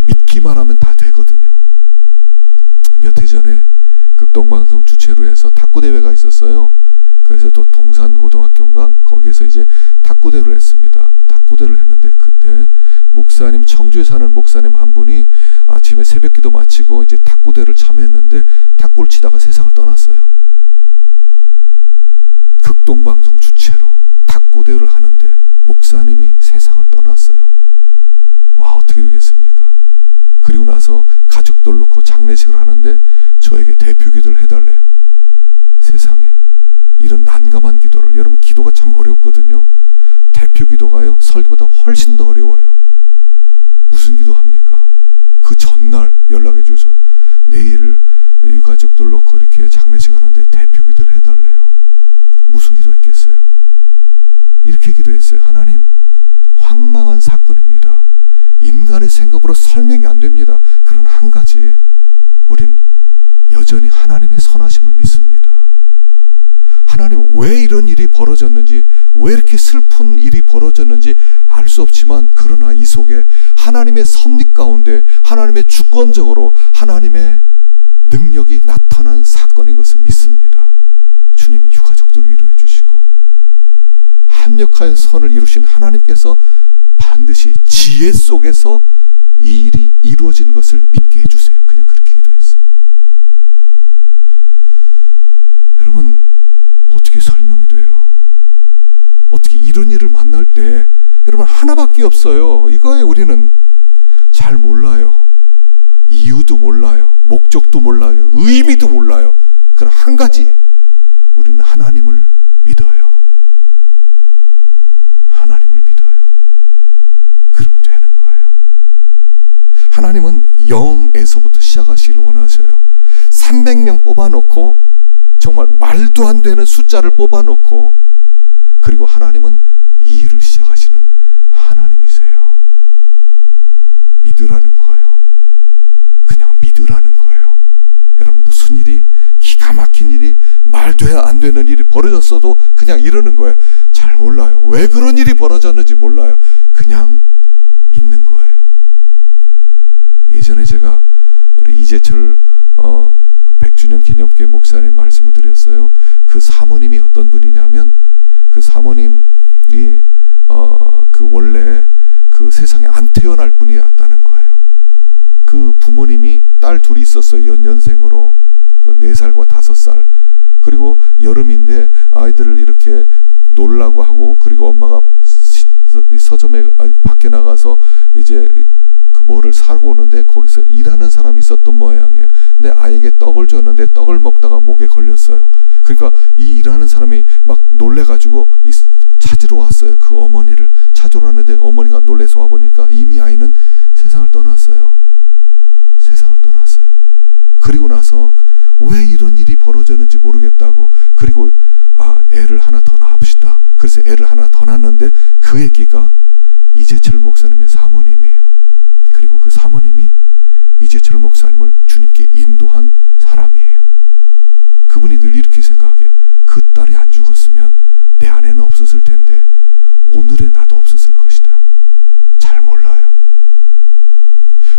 믿기만 하면 다 되거든요. 몇 해 전에 극동방송 주최로 해서 탁구대회가 있었어요. 그래서 또 동산고등학교인가 거기에서 이제 탁구대회를 했습니다. 탁구대회를 했는데 그때 목사님, 청주에 사는 목사님 한 분이 아침에 새벽기도 마치고 이제 탁구대회를 참여했는데 탁구를 치다가 세상을 떠났어요. 극동방송 주최로 탁구대회를 하는데 목사님이 세상을 떠났어요. 와, 어떻게 되겠습니까? 그리고 나서 가족들 놓고 장례식을 하는데 저에게 대표 기도를 해달래요. 세상에 이런 난감한 기도를, 여러분 기도가 참 어렵거든요. 대표 기도가요 설교보다 훨씬 더 어려워요. 무슨 기도합니까? 그 전날 연락해 주셔서 내일 유가족들 놓고 이렇게 장례식 하는데 대표 기도를 해달래요. 무슨 기도했겠어요? 이렇게 기도했어요. 하나님, 황망한 사건입니다. 인간의 생각으로 설명이 안 됩니다. 그러나 한 가지, 우린 여전히 하나님의 선하심을 믿습니다. 하나님, 왜 이런 일이 벌어졌는지, 왜 이렇게 슬픈 일이 벌어졌는지 알 수 없지만 그러나 이 속에 하나님의 섭리 가운데 하나님의 주권적으로 하나님의 능력이 나타난 사건인 것을 믿습니다. 주님이 유가족들을 위로해 주시고 합력하여 선을 이루신 하나님께서 반드시 지혜 속에서 이 일이 이루어진 것을 믿게 해주세요. 그냥 그렇게 기도했어요. 여러분, 어떻게 설명이 돼요? 어떻게 이런 일을 만날 때, 여러분 하나밖에 없어요. 이거에 우리는 잘 몰라요. 이유도 몰라요. 목적도 몰라요. 의미도 몰라요. 그러나 한 가지, 우리는 하나님을 믿어요. 하나님을 믿어요. 그러면 되는 거예요. 하나님은 영에서부터 시작하시길 원하셔요. 300명 뽑아놓고 정말 말도 안 되는 숫자를 뽑아놓고, 그리고 하나님은 이 일을 시작하시는 하나님이세요. 믿으라는 거예요. 그냥 믿으라는 거예요. 여러분, 무슨 일이, 기가 막힌 일이, 말도 안 되는 일이 벌어졌어도 그냥 이러는 거예요. 잘 몰라요. 왜 그런 일이 벌어졌는지 몰라요. 그냥 믿는 거예요. 예전에 제가 우리 이재철 100주년 기념교회 목사님 말씀을 드렸어요. 그 사모님이 어떤 분이냐면, 그 사모님이 그 원래 그 세상에 안 태어날 분이었다는 거예요. 그 부모님이 딸 둘이 있었어요. 연년생으로 4살과 5살. 그리고 여름인데 아이들을 이렇게 놀라고 하고, 그리고 엄마가 서점에 밖에 나가서 이제 그 뭐를 사고 오는데 거기서 일하는 사람이 있었던 모양이에요. 근데 아이에게 떡을 줬는데 떡을 먹다가 목에 걸렸어요. 그러니까 이 일하는 사람이 막 놀래가지고 찾으러 왔어요. 그 어머니를 찾으러 왔는데 어머니가 놀래서 와보니까 이미 아이는 세상을 떠났어요. 세상을 떠났어요. 그리고 나서 왜 이런 일이 벌어졌는지 모르겠다고, 그리고 애를 하나 더 낳읍시다. 그래서 애를 하나 더 낳았는데 그 애기가 이재철 목사님의 사모님이에요. 그리고 그 사모님이 이재철 목사님을 주님께 인도한 사람이에요. 그분이 늘 이렇게 생각해요. 그 딸이 안 죽었으면 내 아내는 없었을 텐데 오늘의 나도 없었을 것이다. 잘 몰라요.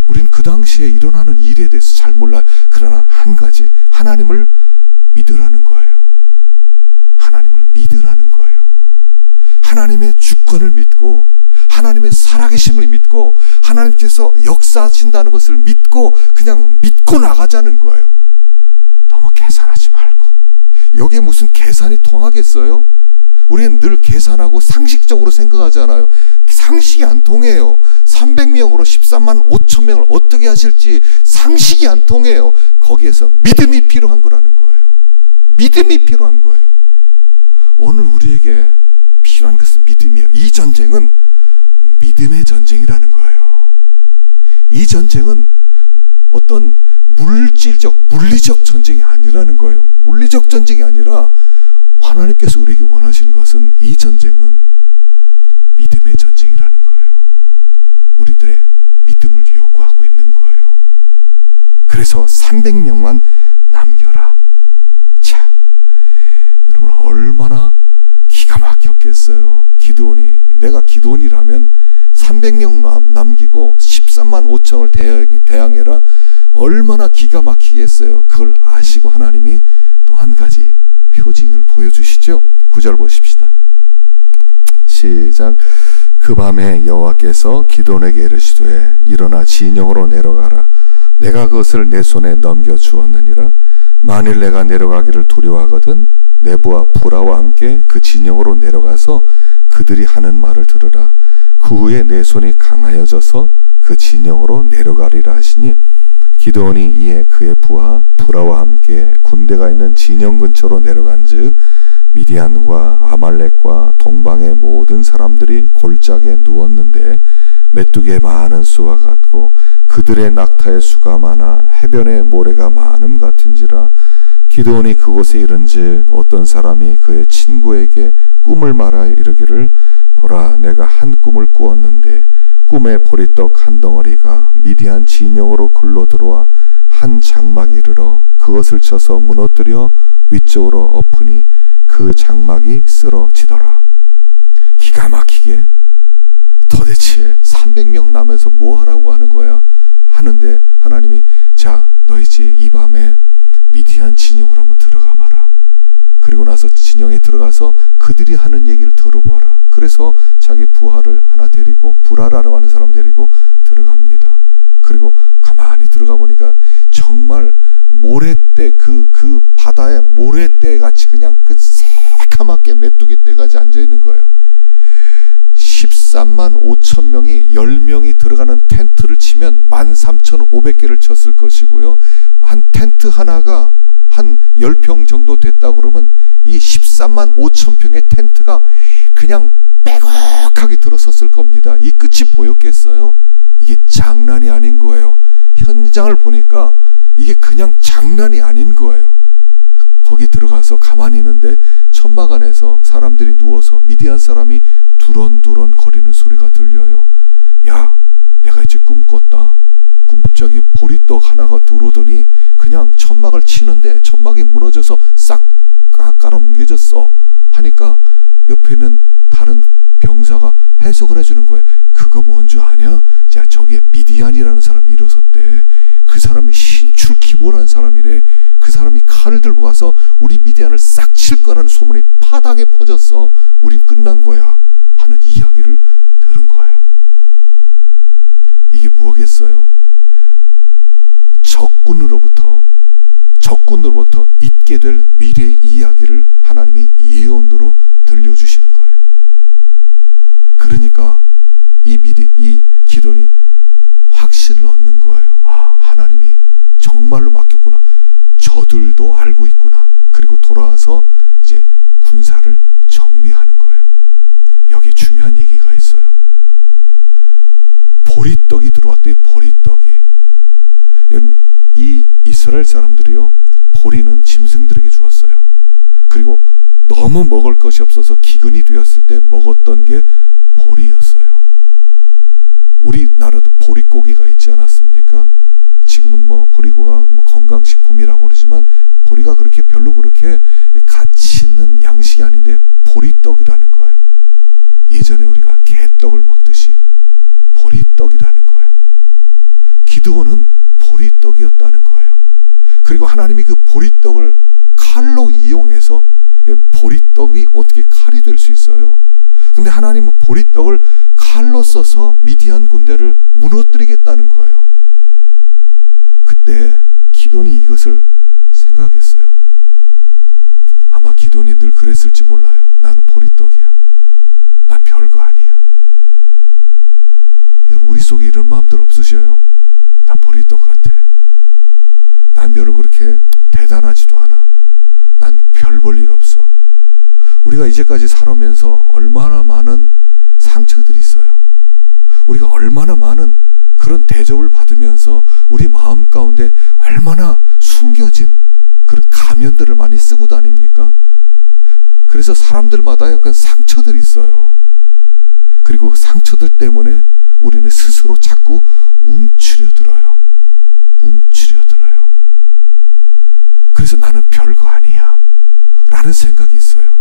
우리는 그 당시에 일어나는 일에 대해서 잘 몰라요. 그러나 한 가지, 하나님을 믿으라는 거예요. 하나님을 믿으라는 거예요. 하나님의 주권을 믿고 하나님의 살아계심을 믿고 하나님께서 역사하신다는 것을 믿고 그냥 믿고 나가자는 거예요. 너무 계산하지 말고 여기에 무슨 계산이 통하겠어요? 우리는 늘 계산하고 상식적으로 생각하잖아요. 상식이 안 통해요. 300명으로 13만 5천 명을 어떻게 하실지 상식이 안 통해요. 거기에서 믿음이 필요한 거라는 거예요. 믿음이 필요한 거예요. 오늘 우리에게 필요한 것은 믿음이에요. 이 전쟁은 믿음의 전쟁이라는 거예요. 이 전쟁은 어떤 물리적 전쟁이 아니라는 거예요. 물리적 전쟁이 아니라 하나님께서 우리에게 원하시는 것은 이 전쟁은 믿음의 전쟁이라는 거예요. 우리들의 믿음을 요구하고 있는 거예요. 그래서 300명만 남겨라. 자, 여러분 얼마나 기가 막혔겠어요. 기드온이, 내가 기드온이라면 300명 남기고 13만 5천을 대항해라. 얼마나 기가 막히겠어요. 그걸 아시고 하나님이 또 한 가지 표징을 보여주시죠. 9절 보십시다. 시작. 그 밤에 여호와께서 기드온에게 이르시되 일어나 진영으로 내려가라. 내가 그것을 내 손에 넘겨 주었느니라. 만일 내가 내려가기를 두려워하거든 네부와 브라와 함께 그 진영으로 내려가서 그들이 하는 말을 들으라. 그 후에 내 손이 강하여져서 그 진영으로 내려가리라 하시니 기드온이 이에 그의 부하 브라와 함께 군대가 있는 진영 근처로 내려간즉 미디안과 아말렉과 동방의 모든 사람들이 골짜기에 누웠는데 메뚜기의 많은 수와 같고 그들의 낙타의 수가 많아 해변의 모래가 많음 같은지라. 기드온이 그곳에 이른즉 어떤 사람이 그의 친구에게 꿈을 말하여 이르기를 보라, 내가 한 꿈을 꾸었는데 꿈에 보리떡 한 덩어리가 미디안 진영으로 굴러 들어와 한 장막에 이르러 그것을 쳐서 무너뜨려 위쪽으로 엎으니 그 장막이 쓰러지더라. 기가 막히게 도대체 300명 남아서 뭐 하라고 하는 거야? 하는데 하나님이 자, 너 이제 이 밤에 미디안 진영으로 한번 들어가 봐라. 그리고 나서 진영에 들어가서 그들이 하는 얘기를 들어봐라. 그래서 자기 부하를 하나 데리고 브라라고 하는 사람을 데리고 들어갑니다. 그리고 가만히 들어가 보니까 정말 모래떼 그 바다에 모래떼 같이 그냥 그 새카맣게 메뚜기 떼같이 앉아 있는 거예요. 13만 5천 명이 10명이 들어가는 텐트를 치면 13,500개를 쳤을 것이고요. 한 텐트 하나가 한 10평 정도 됐다 그러면 이 13만 5천 평의 텐트가 그냥 빼곡하게 들어섰을 겁니다. 이 끝이 보였겠어요? 이게 장난이 아닌 거예요. 현장을 보니까 이게 그냥 장난이 아닌 거예요. 거기 들어가서 가만히 있는데 천막 안에서 사람들이 누워서 미디안 사람이 두런두런 거리는 소리가 들려요. 야, 내가 이제 꿈 꿨다. 꿈짝이 보리떡 하나가 들어오더니 그냥 천막을 치는데 천막이 무너져서 싹 깔아뭉개졌어 하니까 옆에 있는 다른 병사가 해석을 해주는 거예요. 그거 뭔 줄 아냐? 자, 저기에 미디안이라는 사람이 일어섰대. 그 사람이 신출 기모라는 사람이래. 그 사람이 칼을 들고 가서 우리 미디안을 싹 칠 거라는 소문이 파닥에 퍼졌어. 우린 끝난 거야 하는 이야기를 들은 거예요. 이게 뭐겠어요? 적군으로부터 있게 될 미래의 이야기를 하나님이 예언으로 들려주시는 거예요. 그러니까 이 기드온이 확신을 얻는 거예요. 아, 하나님이 정말로 맡겼구나. 저들도 알고 있구나. 그리고 돌아와서 이제 군사를 정비하는 거예요. 여기 중요한 얘기가 있어요. 보리떡이 들어왔대요. 보리떡이. 이 이스라엘 사람들이요, 보리는 짐승들에게 주었어요. 그리고 너무 먹을 것이 없어서 기근이 되었을 때 먹었던 게 보리였어요. 우리나라도 보릿고기가 있지 않았습니까? 지금은 뭐 보리고가 뭐 건강식품이라고 그러지만 보리가 그렇게 별로 그렇게 가치 있는 양식이 아닌데 보리떡이라는 거예요. 예전에 우리가 개떡을 먹듯이 보리떡이라는 거예요. 기드온은 보리떡이었다는 거예요. 그리고 하나님이 그 보리떡을 칼로 이용해서, 보리떡이 어떻게 칼이 될 수 있어요? 근데 하나님은 보리떡을 칼로 써서 미디안 군대를 무너뜨리겠다는 거예요. 그때 기드온이 이것을 생각했어요. 아마 기도원이 늘 그랬을지 몰라요. 나는 보리떡이야. 난 별거 아니야. 여러분, 우리 속에 이런 마음들 없으셔요? 나 보리떡 같아. 난 별로 그렇게 대단하지도 않아. 난 별 볼 일 없어. 우리가 이제까지 살아오면서 얼마나 많은 상처들이 있어요. 우리가 얼마나 많은 그런 대접을 받으면서 우리 마음 가운데 얼마나 숨겨진 그런 가면들을 많이 쓰고 다닙니까? 그래서 사람들마다 약간 상처들이 있어요. 그리고 그 상처들 때문에 우리는 스스로 자꾸 움츠려들어요. 움츠려들어요. 그래서 나는 별거 아니야 라는 생각이 있어요.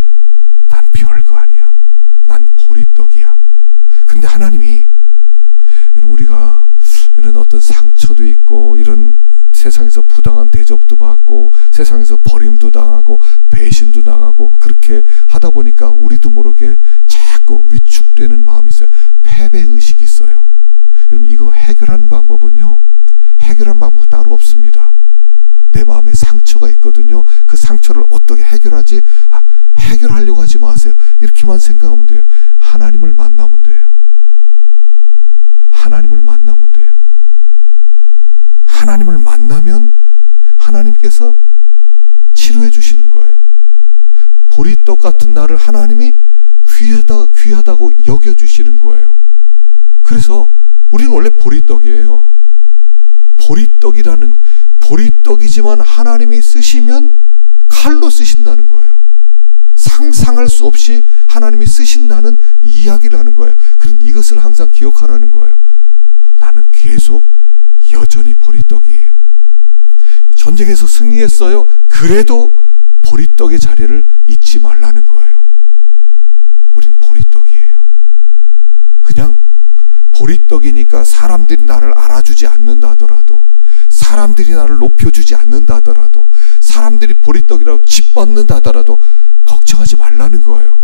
난 별거 아니야. 난 보리떡이야. 그런데 하나님이, 여러분, 우리가 이런 어떤 상처도 있고, 이런 세상에서 부당한 대접도 받고, 세상에서 버림도 당하고, 배신도 당하고, 그렇게 하다 보니까 우리도 모르게 자꾸 위축되는 마음이 있어요. 패배의식이 있어요. 여러분, 이거 해결하는 방법은요, 해결하는 방법은 따로 없습니다. 내 마음에 상처가 있거든요. 그 상처를 어떻게 해결하지? 해결하려고 하지 마세요. 이렇게만 생각하면 돼요. 하나님을 만나면 돼요. 하나님을 만나면 돼요. 하나님을 만나면 하나님께서 치료해 주시는 거예요. 보리떡 같은 나를 하나님이 귀하다고 여겨주시는 거예요. 그래서 우리는 원래 보리떡이에요. 보리떡이지만 하나님이 쓰시면 칼로 쓰신다는 거예요. 상상할 수 없이 하나님이 쓰신다는 이야기를 하는 거예요. 그런 이것을 항상 기억하라는 거예요. 나는 계속 여전히 보리떡이에요. 전쟁에서 승리했어요. 그래도 보리떡의 자리를 잊지 말라는 거예요. 우린 보리떡이에요. 그냥 보리떡이니까 사람들이 나를 알아주지 않는다 하더라도, 사람들이 나를 높여주지 않는다 하더라도, 사람들이 보리떡이라고 짓밟는다 하더라도 걱정하지 말라는 거예요.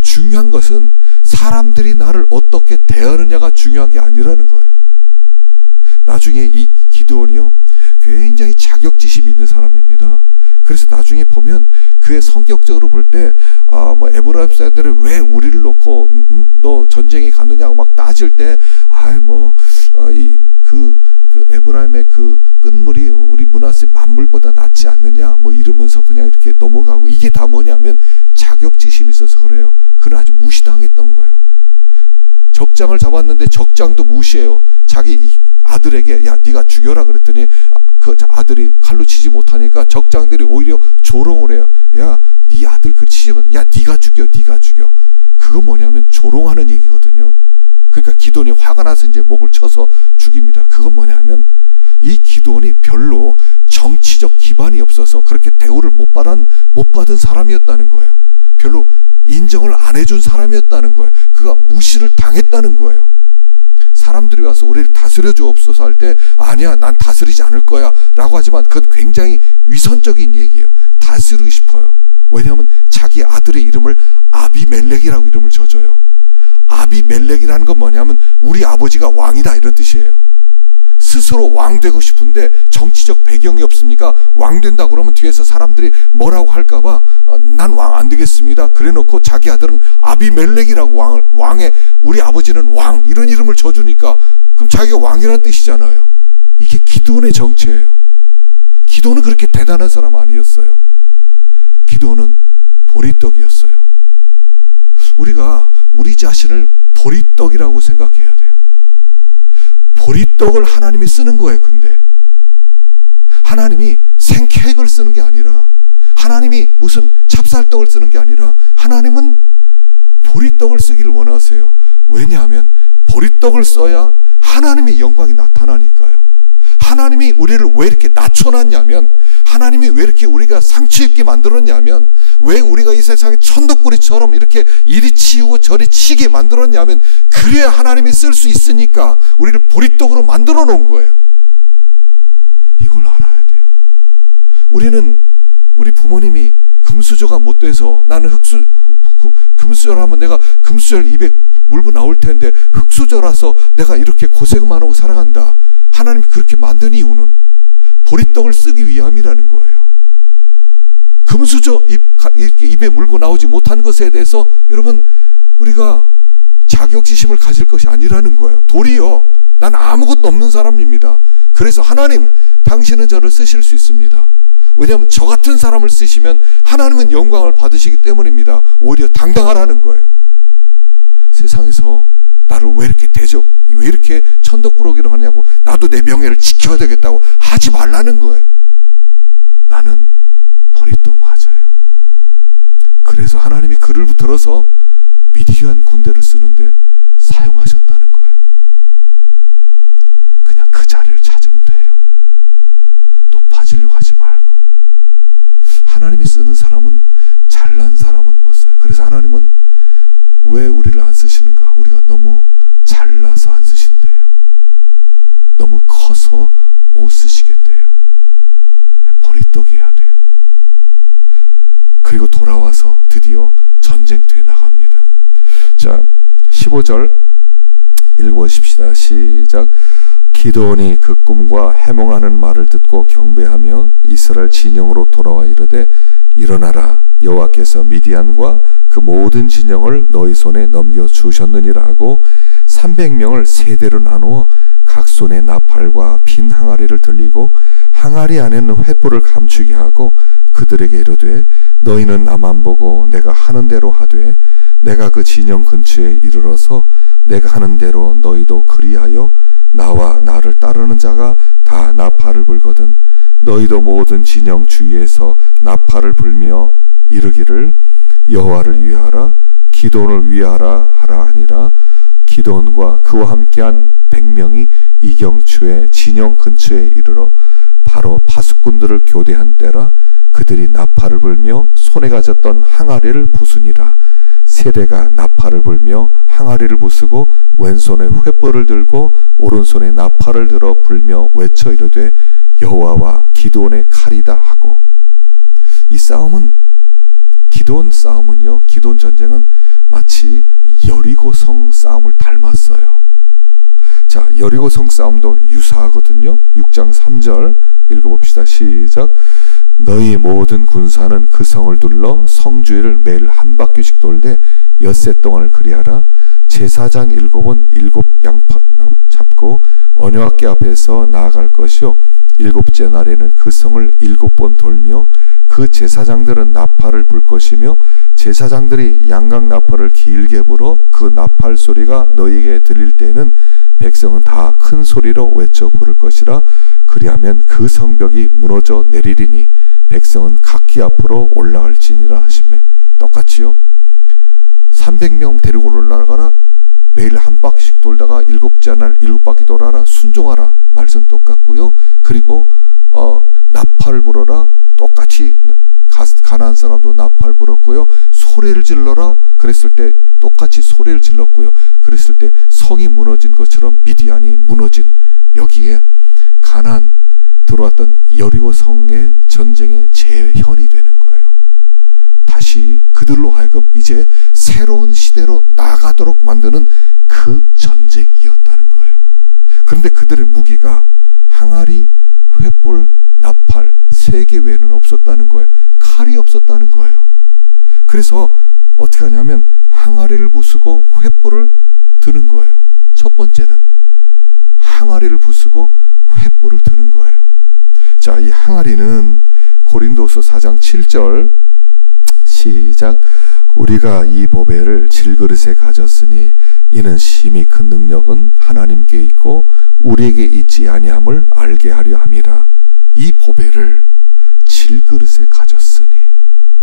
중요한 것은 사람들이 나를 어떻게 대하느냐가 중요한 게 아니라는 거예요. 나중에 이 기드온이요, 굉장히 자격지심이 있는 사람입니다. 그래서 나중에 보면 그의 성격적으로 볼 때 에브라임 사람들이 왜 우리를 놓고 너 전쟁에 갔느냐고 막 따질 때 그 에브라임의 그 끝물이 우리 므낫세 만물보다 낫지 않느냐 뭐 이러면서 그냥 이렇게 넘어가고, 이게 다 뭐냐면 자격지심이 있어서 그래요. 그는 아주 무시당했던 거예요. 적장을 잡았는데 적장도 무시해요. 자기 아들에게 야 네가 죽여라 그랬더니 그 아들이 칼로 치지 못하니까 적장들이 오히려 조롱을 해요. 야 네 아들 그 치지면 야 네가 죽여. 그거 뭐냐면 조롱하는 얘기거든요. 그러니까 기드온이 화가 나서 이제 목을 쳐서 죽입니다. 그건 뭐냐면 이 기드온이 별로 정치적 기반이 없어서 그렇게 대우를 못 받은 사람이었다는 거예요. 별로 인정을 안 해준 사람이었다는 거예요. 그가 무시를 당했다는 거예요. 사람들이 와서 우리를 다스려 주옵소서 할 때 아니야 난 다스리지 않을 거야 라고 하지만 그건 굉장히 위선적인 얘기예요. 다스리고 싶어요. 왜냐하면 자기 아들의 이름을 아비멜렉이라고 이름을 져줘요. 아비멜렉이라는 건 뭐냐면 우리 아버지가 왕이다 이런 뜻이에요. 스스로 왕 되고 싶은데 정치적 배경이 없으니까 왕 된다 그러면 뒤에서 사람들이 뭐라고 할까봐 난 왕 안 되겠습니다 그래 놓고 자기 아들은 아비멜렉이라고 왕의 우리 아버지는 왕 이런 이름을 져주니까 그럼 자기가 왕이라는 뜻이잖아요. 이게 기드온의 정체예요. 기드온은 그렇게 대단한 사람 아니었어요. 기드온은 보리떡이었어요. 우리가 우리 자신을 보리떡이라고 생각해야 돼요. 보리떡을 하나님이 쓰는 거예요. 근데 하나님이 생케이크를 쓰는 게 아니라, 하나님이 무슨 찹쌀떡을 쓰는 게 아니라 하나님은 보리떡을 쓰기를 원하세요. 왜냐하면 보리떡을 써야 하나님의 영광이 나타나니까요. 하나님이 우리를 왜 이렇게 낮춰놨냐면, 하나님이 왜 이렇게 우리가 상처 입게 만들었냐면, 왜 우리가 이 세상에 천덕꾸리처럼 이렇게 이리 치우고 저리 치게 만들었냐면, 그래야 하나님이 쓸 수 있으니까 우리를 보리떡으로 만들어 놓은 거예요. 이걸 알아야 돼요. 우리 부모님이 금수저가 못 돼서 나는 금수저라면 내가 금수저를 입에 물고 나올 텐데 흙수저라서 내가 이렇게 고생만 하고 살아간다. 하나님이 그렇게 만든 이유는 보리떡을 쓰기 위함이라는 거예요. 금수저 입에 물고 나오지 못한 것에 대해서 여러분 우리가 자격지심을 가질 것이 아니라는 거예요. 도리어 난 아무것도 없는 사람입니다. 그래서 하나님, 당신은 저를 쓰실 수 있습니다. 왜냐하면 저 같은 사람을 쓰시면 하나님은 영광을 받으시기 때문입니다. 오히려 당당하라는 거예요. 세상에서 나를 왜 이렇게 천덕꾸러기로 하냐고, 나도 내 명예를 지켜야 되겠다고 하지 말라는 거예요. 나는 버리떡 맞아요. 그래서 하나님이 그를 들어서 미디안 군대를 쓰는데 사용하셨다는 거예요. 그냥 그 자리를 찾으면 돼요. 높아지려고 하지 말고. 하나님이 쓰는 사람은, 잘난 사람은 못 써요. 그래서 하나님은 왜 우리를 안 쓰시는가? 우리가 너무 잘나서 안 쓰신대요. 너무 커서 못 쓰시겠대요. 버리떡이어야 돼요. 그리고 돌아와서 드디어 전쟁터에 나갑니다. 자, 15절 읽어보십시다. 시작. 기드온이 그 꿈과 해몽하는 말을 듣고 경배하며 이스라엘 진영으로 돌아와 이르되, 일어나라, 여호와께서 미디안과 그 모든 진영을 너희 손에 넘겨주셨느니라 하고 300명을 세 대로 나누어 각 손에 나팔과 빈 항아리를 들리고 항아리 안에는 횃불을 감추게 하고 그들에게 이르되, 너희는 나만 보고 내가 하는 대로 하되 내가 그 진영 근처에 이르러서 내가 하는 대로 너희도 그리하여 나와 나를 따르는 자가 다 나팔을 불거든 너희도 모든 진영 주위에서 나팔을 불며 이르기를 여호와를 위하라, 기드온을 위하라 하라 하니라. 기드온과 그와 함께한 100명이 이경추의 진영 근처에 이르러 바로 파수꾼들을 교대한 때라. 그들이 나팔을 불며 손에 가졌던 항아리를 부수니라. 세대가 나팔을 불며 항아리를 부수고 왼손에 횃불을 들고 오른손에 나팔을 들어 불며 외쳐 이르되, 여호와와 기드온의 칼이다 하고. 이 싸움은, 기드온 싸움은요, 기드온 전쟁은 마치 여리고성 싸움을 닮았어요. 자, 여리고성 싸움도 유사하거든요. 6장 3절 읽어봅시다. 시작. 너희 모든 군사는 그 성을 둘러 성 주위를 매일 한 바퀴씩 돌되 엿새 동안을 그리하라. 제사장 7은 7 양파 잡고 언약궤 앞에서 나아갈 것이요, 7째 날에는 그 성을 7번 돌며 그 제사장들은 나팔을 불 것이며 제사장들이 양각 나팔을 길게 불어 그 나팔 소리가 너희에게 들릴 때에는 백성은 다 큰 소리로 외쳐 부를 것이라. 그리하면 그 성벽이 무너져 내리리니 백성은 각기 앞으로 올라갈지니라 하시며. 똑같이요, 300명 데리고 올라가라, 매일 한 바퀴씩 돌다가 7째 날 7바퀴 돌아라, 순종하라, 말씀 똑같고요. 그리고 나팔 불어라, 똑같이 가나안 사람도 나팔 불었고요. 소리를 질러라 그랬을 때 똑같이 소리를 질렀고요. 그랬을 때 성이 무너진 것처럼 미디안이 무너진, 여기에 가나안 들어왔던 여리고 성의 전쟁의 재현이 되는 거예요. 다시 그들로 하여금 이제 새로운 시대로 나가도록 만드는 그 전쟁이었다는 거예요. 그런데 그들의 무기가 항아리, 횃불, 나팔 3개 외에는 없었다는 거예요. 칼이 없었다는 거예요. 그래서 어떻게 하냐면 항아리를 부수고 횃불을 드는 거예요. 첫 번째는 항아리를 부수고 횃불을 드는 거예요. 자, 이 항아리는 고린도서 4장 7절 시작. 우리가 이 보배를 질그릇에 가졌으니 이는 심히 큰 능력은 하나님께 있고 우리에게 있지 아니함을 알게 하려 함이라. 이 보배를 질그릇에 가졌으니,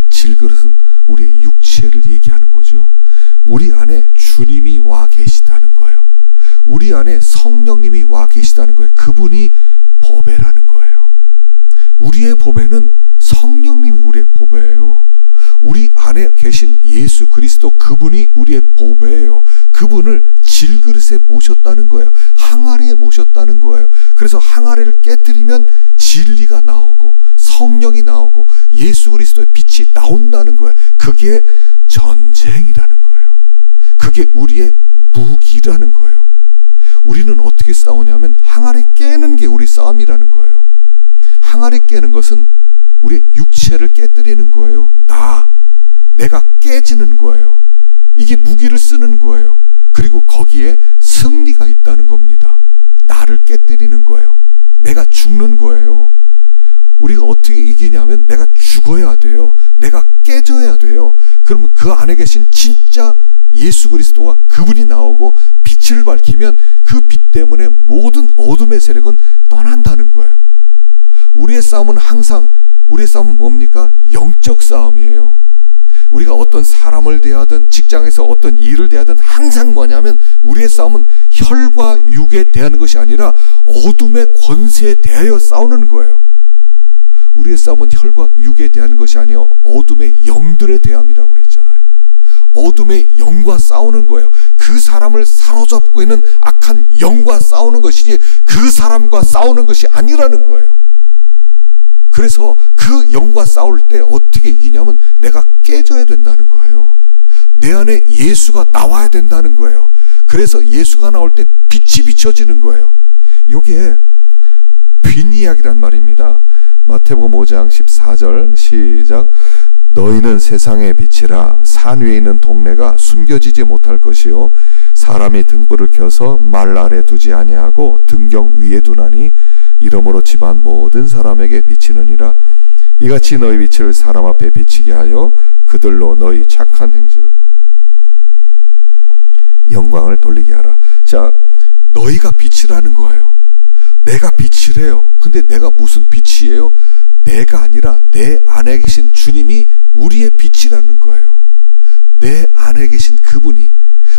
질그릇은 우리의 육체를 얘기하는 거죠. 우리 안에 주님이 와 계시다는 거예요. 우리 안에 성령님이 와 계시다는 거예요. 그분이 보배라는 거예요. 우리의 보배는 성령님이 우리의 보배예요. 우리 안에 계신 예수 그리스도, 그분이 우리의 보배예요. 그분을 질그릇에 모셨다는 거예요. 항아리에 모셨다는 거예요. 그래서 항아리를 깨뜨리면 진리가 나오고 성령이 나오고 예수 그리스도의 빛이 나온다는 거예요. 그게 전쟁이라는 거예요. 그게 우리의 무기라는 거예요. 우리는 어떻게 싸우냐면 항아리 깨는 게 우리 싸움이라는 거예요. 항아리 깨는 것은 우리의 육체를 깨뜨리는 거예요. 내가 깨지는 거예요. 이게 무기를 쓰는 거예요. 그리고 거기에 승리가 있다는 겁니다. 나를 깨뜨리는 거예요. 내가 죽는 거예요. 우리가 어떻게 이기냐면 내가 죽어야 돼요. 내가 깨져야 돼요. 그러면 그 안에 계신 진짜 예수 그리스도가 그분이 나오고 빛을 밝히면 그 빛 때문에 모든 어둠의 세력은 떠난다는 거예요. 우리의 싸움은 뭡니까? 영적 싸움이에요. 우리가 어떤 사람을 대하든 직장에서 어떤 일을 대하든 항상 뭐냐면 우리의 싸움은 혈과 육에 대하는 것이 아니라 어둠의 권세에 대하여 싸우는 거예요. 우리의 싸움은 혈과 육에 대하는 것이 아니라 어둠의 영들에 대함이라고 그랬잖아요. 어둠의 영과 싸우는 거예요. 그 사람을 사로잡고 있는 악한 영과 싸우는 것이지 그 사람과 싸우는 것이 아니라는 거예요. 그래서 그 영과 싸울 때 어떻게 이기냐면 내가 깨져야 된다는 거예요. 내 안에 예수가 나와야 된다는 거예요. 그래서 예수가 나올 때 빛이 비춰지는 거예요. 이게 빈이야기란 말입니다. 마태복음 5장 14절 시작. 너희는 세상의 빛이라. 산 위에 있는 동네가 숨겨지지 못할 것이요 사람이 등불을 켜서 말 아래 두지 아니하고 등경 위에 두나니 이러므로 집안 모든 사람에게 비치느니라. 이같이 너희 빛을 사람 앞에 비치게 하여 그들로 너희 착한 행실을 영광을 돌리게 하라. 자, 너희가 빛이라는 거예요. 내가 빛이래요. 근데 내가 무슨 빛이에요? 내가 아니라 내 안에 계신 주님이 우리의 빛이라는 거예요. 내 안에 계신 그분이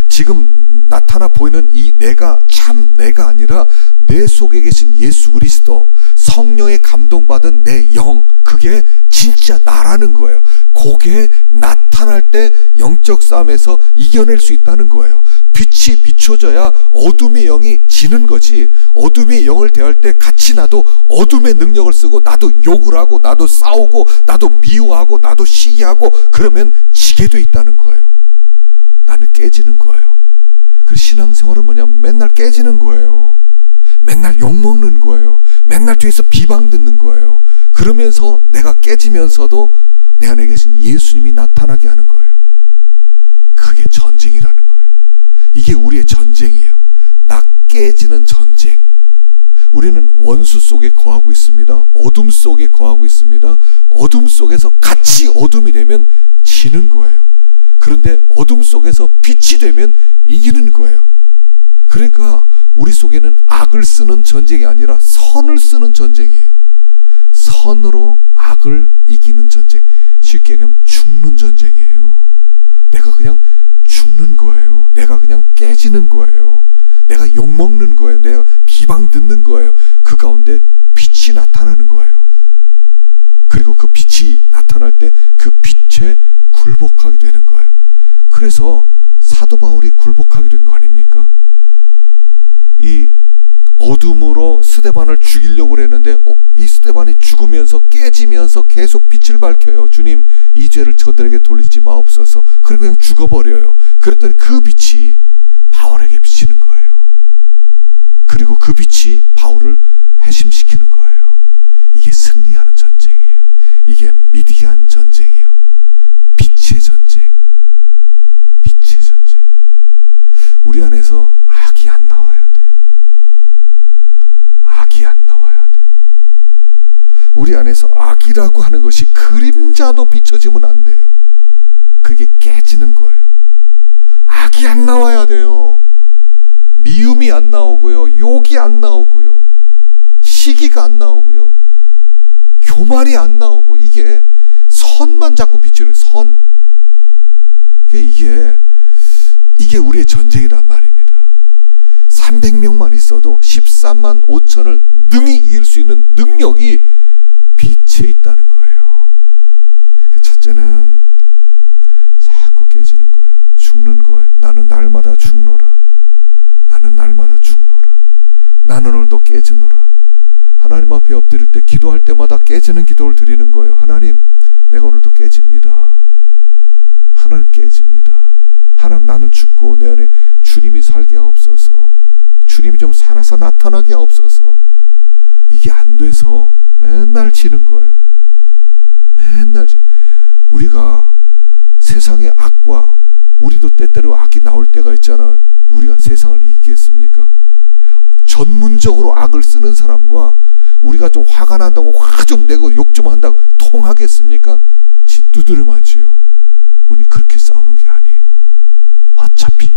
지금 나타나 보이는 이 내가 참 내가 아니라 내 속에 계신 예수 그리스도, 성령에 감동받은 내 영, 그게 진짜 나라는 거예요. 그게 나타날 때 영적 싸움에서 이겨낼 수 있다는 거예요. 빛이 비춰져야 어둠의 영이 지는 거지. 어둠의 영을 대할 때 같이 나도 어둠의 능력을 쓰고 나도 욕을 하고 나도 싸우고 나도 미워하고 나도 시기하고 그러면 지게 돼 있다는 거예요. 나는 깨지는 거예요. 그래서 신앙생활은 뭐냐면 맨날 깨지는 거예요. 맨날 욕먹는 거예요. 맨날 뒤에서 비방 듣는 거예요. 그러면서 내가 깨지면서도 내 안에 계신 예수님이 나타나게 하는 거예요. 그게 전쟁이라는 거예요. 이게 우리의 전쟁이에요. 나 깨지는 전쟁. 우리는 원수 속에 거하고 있습니다. 어둠 속에 거하고 있습니다. 어둠 속에서 같이 어둠이 되면 지는 거예요. 그런데 어둠 속에서 빛이 되면 이기는 거예요. 그러니까 우리 속에는 악을 쓰는 전쟁이 아니라 선을 쓰는 전쟁이에요. 선으로 악을 이기는 전쟁. 쉽게 얘기하면 죽는 전쟁이에요. 내가 그냥 죽는 거예요. 내가 그냥 깨지는 거예요. 내가 욕먹는 거예요. 내가 비방 듣는 거예요. 그 가운데 빛이 나타나는 거예요. 그리고 그 빛이 나타날 때 그 빛에 굴복하게 되는 거예요. 그래서 사도 바울이 굴복하게 된 거 아닙니까? 이 어둠으로 스데반을 죽이려고 했는데 이 스데반이 죽으면서 깨지면서 계속 빛을 밝혀요. 주님, 이 죄를 저들에게 돌리지 마옵소서. 그리고 그냥 죽어버려요. 그랬더니 그 빛이 바울에게 비치는 거예요. 그리고 그 빛이 바울을 회심시키는 거예요. 이게 승리하는 전쟁이에요. 이게 미디안 전쟁이에요. 빛의 전쟁. 빛의 전쟁. 우리 안에서 악이 안 나와야 돼요. 악이 안 나와야 돼요. 우리 안에서 악이라고 하는 것이 그림자도 비춰지면 안 돼요. 그게 깨지는 거예요. 악이 안 나와야 돼요. 미움이 안 나오고요. 욕이 안 나오고요. 시기가 안 나오고요. 교만이 안 나오고, 이게 선만 자꾸 비추는 선. 이게 우리의 전쟁이란 말입니다. 300명만 있어도 13만 5천을 능히 이길 수 있는 능력이 빛에 있다는 거예요. 첫째는 자꾸 깨지는 거예요. 죽는 거예요. 나는 날마다 죽노라. 나는 날마다 죽노라. 나는 오늘도 깨지노라. 하나님 앞에 엎드릴 때 기도할 때마다 깨지는 기도를 드리는 거예요. 하나님, 내가 오늘도 깨집니다. 하나님, 깨집니다. 하나님, 나는 죽고 내 안에 주님이 살게 하옵소서. 주님이 좀 살아서 나타나게 하옵소서. 이게 안 돼서 맨날 지는 거예요. 맨날 우리가 세상의 악과, 우리도 때때로 악이 나올 때가 있잖아요. 우리가 세상을 이기겠습니까? 전문적으로 악을 쓰는 사람과 우리가 좀 화가 난다고 화 좀 내고 욕 좀 한다고 통하겠습니까? 두드려 맞지요. 우리 그렇게 싸우는 게 아니에요. 어차피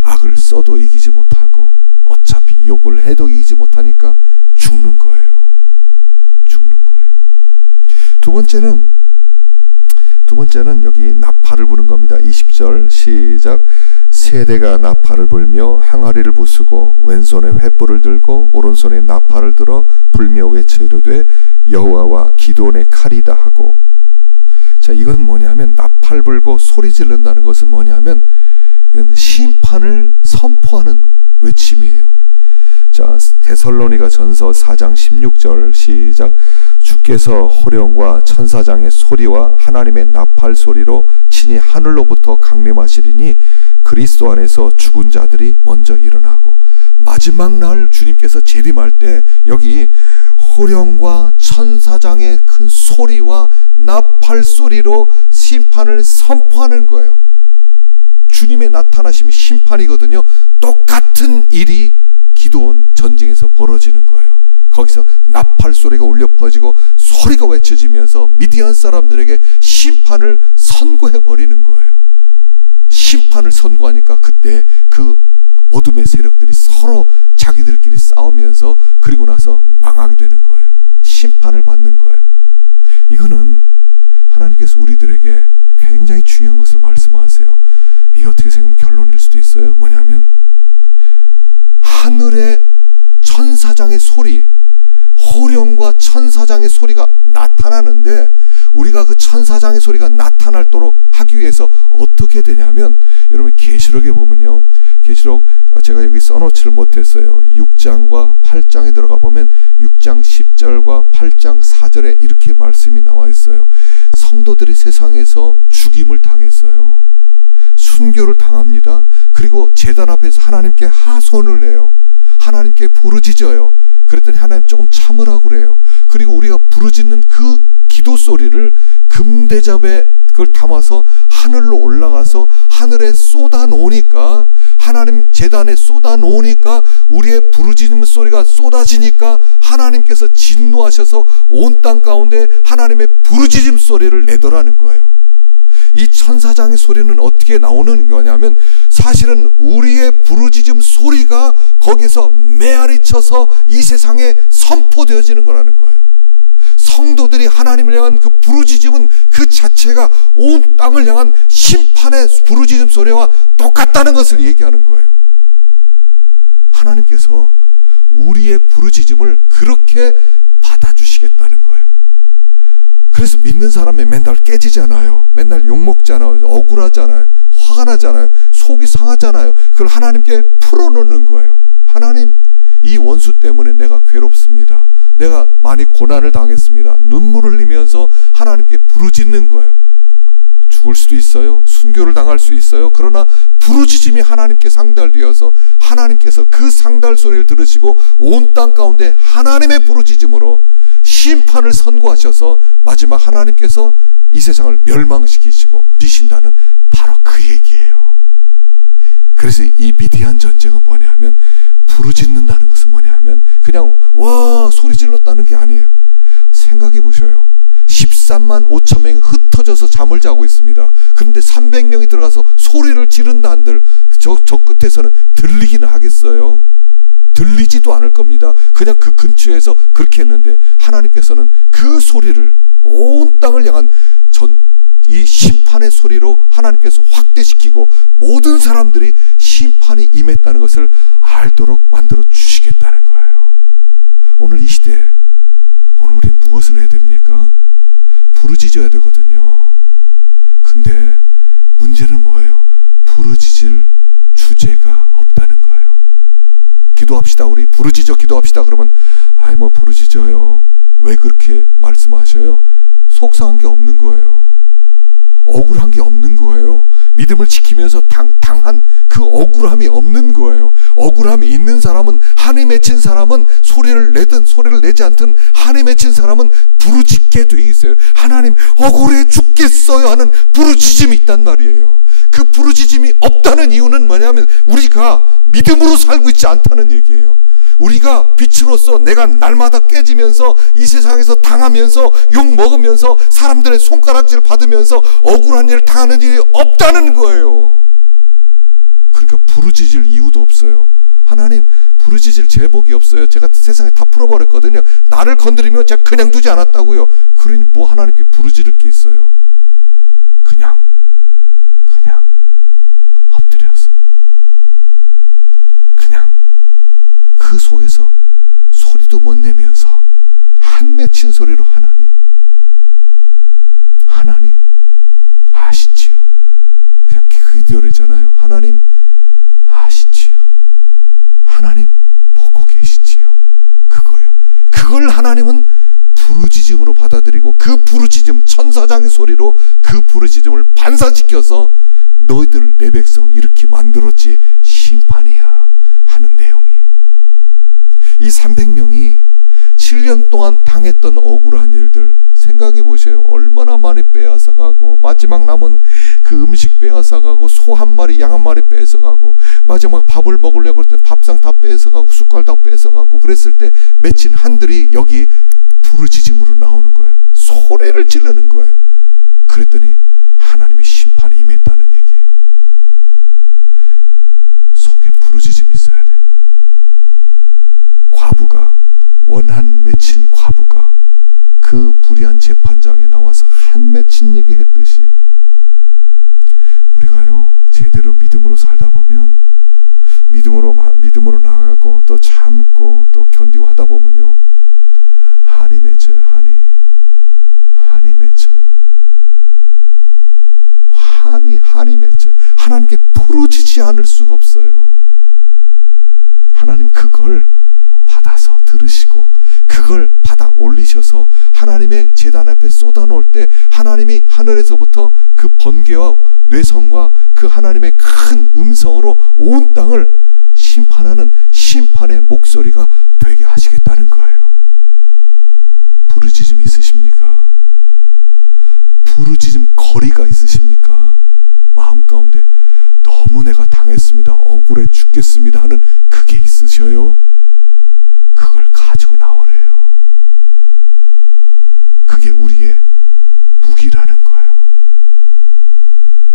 악을 써도 이기지 못하고 어차피 욕을 해도 이기지 못하니까 죽는 거예요. 죽는 거예요. 두 번째는 여기 나팔을 부는 겁니다. 20절 시작. 세대가 나팔을 불며 항아리를 부수고 왼손에 횃불을 들고 오른손에 나팔을 들어 불며 외쳐 이르되 여호와와 기드온의 칼이다 하고. 자, 이건 뭐냐면, 나팔 불고 소리 지른다는 것은 뭐냐면 이건 심판을 선포하는 외침이에요. 자, 데살로니가 전서 4장 16절 시작. 주께서 호령과 천사장의 소리와 하나님의 나팔 소리로 친히 하늘로부터 강림하시리니 그리스도 안에서 죽은 자들이 먼저 일어나고. 마지막 날 주님께서 재림할 때 여기 호령과 천사장의 큰 소리와 나팔 소리로 심판을 선포하는 거예요. 주님의 나타나심이 심판이거든요. 똑같은 일이 기드온 전쟁에서 벌어지는 거예요. 거기서 나팔 소리가 울려 퍼지고 소리가 외쳐지면서 미디안 사람들에게 심판을 선고해 버리는 거예요. 심판을 선고하니까 그때 그 어둠의 세력들이 서로 자기들끼리 싸우면서 그리고 나서 망하게 되는 거예요. 심판을 받는 거예요. 이거는 하나님께서 우리들에게 굉장히 중요한 것을 말씀하세요. 이게 어떻게 생각하면 결론일 수도 있어요. 뭐냐면, 하늘의 천사장의 소리, 호령과 천사장의 소리가 나타나는데, 우리가 그 천사장의 소리가 나타날도록 하기 위해서 어떻게 되냐면, 여러분 계시록에 보면요, 계시록 제가 여기 써놓지를 못했어요. 6장과 8장에 들어가 보면 6장 10절과 8장 4절에 이렇게 말씀이 나와 있어요. 성도들이 세상에서 죽임을 당했어요. 순교를 당합니다. 그리고 제단 앞에서 하나님께 하소연을 해요. 하나님께 부르짖어요. 그랬더니 하나님 조금 참으라고 그래요. 그리고 우리가 부르짖는 그 기도 소리를 금대접에 그걸 담아서 하늘로 올라가서 하늘에 쏟아 놓으니까, 하나님 제단에 쏟아 놓으니까 우리의 부르짖는 소리가 쏟아지니까 하나님께서 진노하셔서 온 땅 가운데 하나님의 부르짖음 소리를 내더라는 거예요. 이 천사장의 소리는 어떻게 나오는 거냐면, 사실은 우리의 부르짖음 소리가 거기서 메아리 쳐서 이 세상에 선포되어지는 거라는 거예요. 성도들이 하나님을 향한 그 부르짖음은 그 자체가 온 땅을 향한 심판의 부르짖음 소리와 똑같다는 것을 얘기하는 거예요. 하나님께서 우리의 부르짖음을 그렇게 받아주시겠다는 거예요. 그래서 믿는 사람이 맨날 깨지잖아요. 맨날 욕먹잖아요. 억울하잖아요. 화가 나잖아요. 속이 상하잖아요. 그걸 하나님께 풀어놓는 거예요. 하나님, 이 원수 때문에 내가 괴롭습니다. 내가 많이 고난을 당했습니다. 눈물을 흘리면서 하나님께 부르짖는 거예요. 죽을 수도 있어요. 순교를 당할 수 있어요. 그러나 부르짖음이 하나님께 상달되어서 하나님께서 그 상달 소리를 들으시고 온 땅 가운데 하나님의 부르짖음으로 심판을 선고하셔서 마지막 하나님께서 이 세상을 멸망시키시고 주신다는 바로 그 얘기예요. 그래서 이 미디안 전쟁은 뭐냐면, 부르짖는다는 것은 뭐냐면 그냥 와 소리 질렀다는 게 아니에요. 생각해 보셔요. 13만 5천 명이 흩어져서 잠을 자고 있습니다. 그런데 300명이 들어가서 소리를 지른다 한들 저 끝에서는 들리기는 하겠어요? 들리지도 않을 겁니다. 그냥 그 근처에서 그렇게 했는데, 하나님께서는 그 소리를 온 땅을 향한 이 심판의 소리로 하나님께서 확대시키고 모든 사람들이 심판이 임했다는 것을 알도록 만들어 주시겠다는 거예요. 오늘 이 시대에 오늘 우리는 무엇을 해야 됩니까? 부르짖어야 되거든요. 근데 문제는 뭐예요? 부르짖을 주제가 없다는 거예요. 기도합시다. 우리 부르짖어 기도합시다. 그러면 아이 뭐 부르짖어요. 왜 그렇게 말씀하셔요? 속상한 게 없는 거예요. 억울한 게 없는 거예요. 믿음을 지키면서 당한 그 억울함이 없는 거예요. 억울함이 있는 사람은, 한이 맺힌 사람은 소리를 내든 소리를 내지 않든 한이 맺힌 사람은 부르짖게 돼 있어요. 하나님 억울해 죽겠어요 하는 부르짖음이 있단 말이에요. 그 부르짖음이 없다는 이유는 뭐냐면 우리가 믿음으로 살고 있지 않다는 얘기예요. 우리가 빛으로서 내가 날마다 깨지면서 이 세상에서 당하면서 욕 먹으면서 사람들의 손가락질 받으면서 억울한 일을 당하는 일이 없다는 거예요. 그러니까 부르짖을 이유도 없어요. 하나님 부르짖을 제복이 없어요. 제가 세상에 다 풀어버렸거든요. 나를 건드리면 제가 그냥 두지 않았다고요. 그러니 뭐 하나님께 부르짖을 게 있어요. 그냥 엎드려서 그냥 그 속에서 소리도 못 내면서 한 맺힌 소리로 하나님 아시지요. 그냥 기도하잖아요. 하나님 아시지요. 하나님 보고 계시지요. 그거예요. 그걸 하나님은 부르짖음으로 받아들이고 그 부르짖음, 천사장의 소리로 그 부르짖음을 반사시켜서 너희들 내 백성 이렇게 만들었지 심판이야 하는 내용이에요. 이 300명이 7년 동안 당했던 억울한 일들 생각해 보세요. 얼마나 많이 빼앗아가고 마지막 남은 그 음식 빼앗아가고 소 한 마리 양 한 마리 뺏어가고 마지막 밥을 먹으려고 했더니 밥상 다 뺏어가고 숟갈 다 뺏어가고 그랬을 때 맺힌 한들이 여기 부르짖음으로 나오는 거예요. 소리를 지르는 거예요. 그랬더니 하나님의 심판이 임했다는 얘기예요. 속에 부르짖음이 있어야 돼요. 과부가, 원한 맺힌 과부가 그 불의한 재판장에 나와서 한 맺힌 얘기 했듯이 우리가요 제대로 믿음으로 살다 보면 믿음으로 나아가고 또 참고 또 견디고 하다 보면요 한이 맺혀요. 한이 맺혀요. 한이 맺혀요. 하나님께 부르짖지 않을 수가 없어요. 하나님 그걸 받아서 들으시고 그걸 받아 올리셔서 하나님의 제단 앞에 쏟아놓을 때 하나님이 하늘에서부터 그 번개와 뇌성과 그 하나님의 큰 음성으로 온 땅을 심판하는 심판의 목소리가 되게 하시겠다는 거예요. 부르짖음 있으십니까? 부르짖음 거리가 있으십니까? 마음 가운데 너무 내가 당했습니다, 억울해 죽겠습니다 하는 그게 있으셔요? 그걸 가지고 나오래요. 그게 우리의 무기라는 거예요.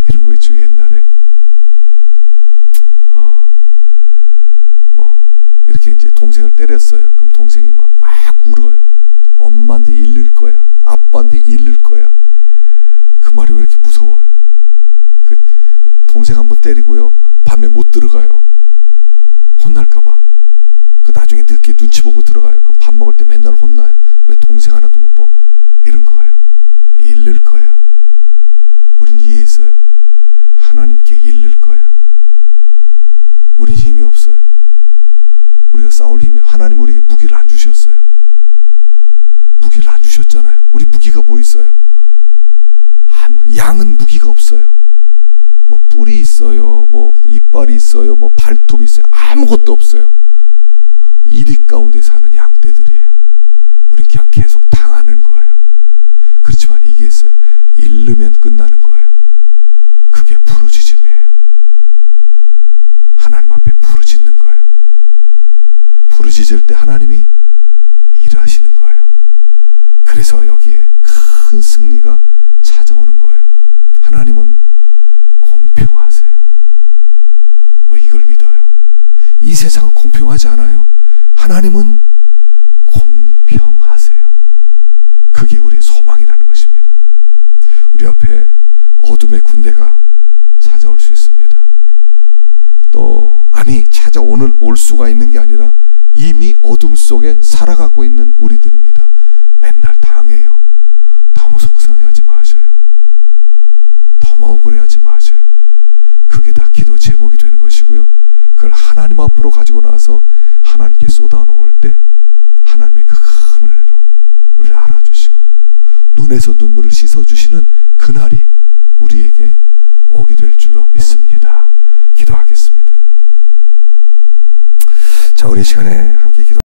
이런 거 있죠. 옛날에 이렇게 이제 동생을 때렸어요. 그럼 동생이 막 울어요. 엄마한테 잃을 거야, 아빠한테 잃을 거야. 그 말이 왜 이렇게 무서워요? 그 동생 한번 때리고요 밤에 못 들어가요. 혼날까봐. 그 나중에 늦게 눈치 보고 들어가요. 그럼 밥 먹을 때 맨날 혼나요. 왜 동생 하나도 못 보고. 이런 거예요. 잃을 거야. 우린 이해했어요. 하나님께 잃을 거야. 우린 힘이 없어요. 우리가 싸울 힘이, 하나님 우리에게 무기를 안 주셨어요. 무기를 안 주셨잖아요. 우리 무기가 뭐 있어요? 양은 무기가 없어요. 뭐 뿔이 있어요, 뭐 이빨이 있어요, 뭐 발톱이 있어요. 아무것도 없어요. 이리 가운데 사는 양떼들이에요. 우린 그냥 계속 당하는 거예요. 그렇지만 이게 있어요. 잃으면 끝나는 거예요. 그게 부르짖음이에요. 하나님 앞에 부르짖는 거예요. 부르짖을 때 하나님이 일하시는 거예요. 그래서 여기에 큰 승리가 찾아오는 거예요. 하나님은 공평하세요. 우리 이걸 믿어요. 이 세상은 공평하지 않아요. 하나님은 공평하세요. 그게 우리의 소망이라는 것입니다. 우리 앞에 어둠의 군대가 찾아올 수 있습니다. 또 올 수가 있는 게 아니라 이미 어둠 속에 살아가고 있는 우리들입니다. 맨날 당해요. 너무 속상해하지 마셔요. 너무 억울해하지 마셔요. 그게 다 기도 제목이 되는 것이고요. 그걸 하나님 앞으로 가지고 나서 하나님께 쏟아놓을 때 하나님의 큰 은혜로 우리를 알아주시고 눈에서 눈물을 씻어주시는 그날이 우리에게 오게 될 줄로 믿습니다. 기도하겠습니다. 자, 우리 시간에 함께 기도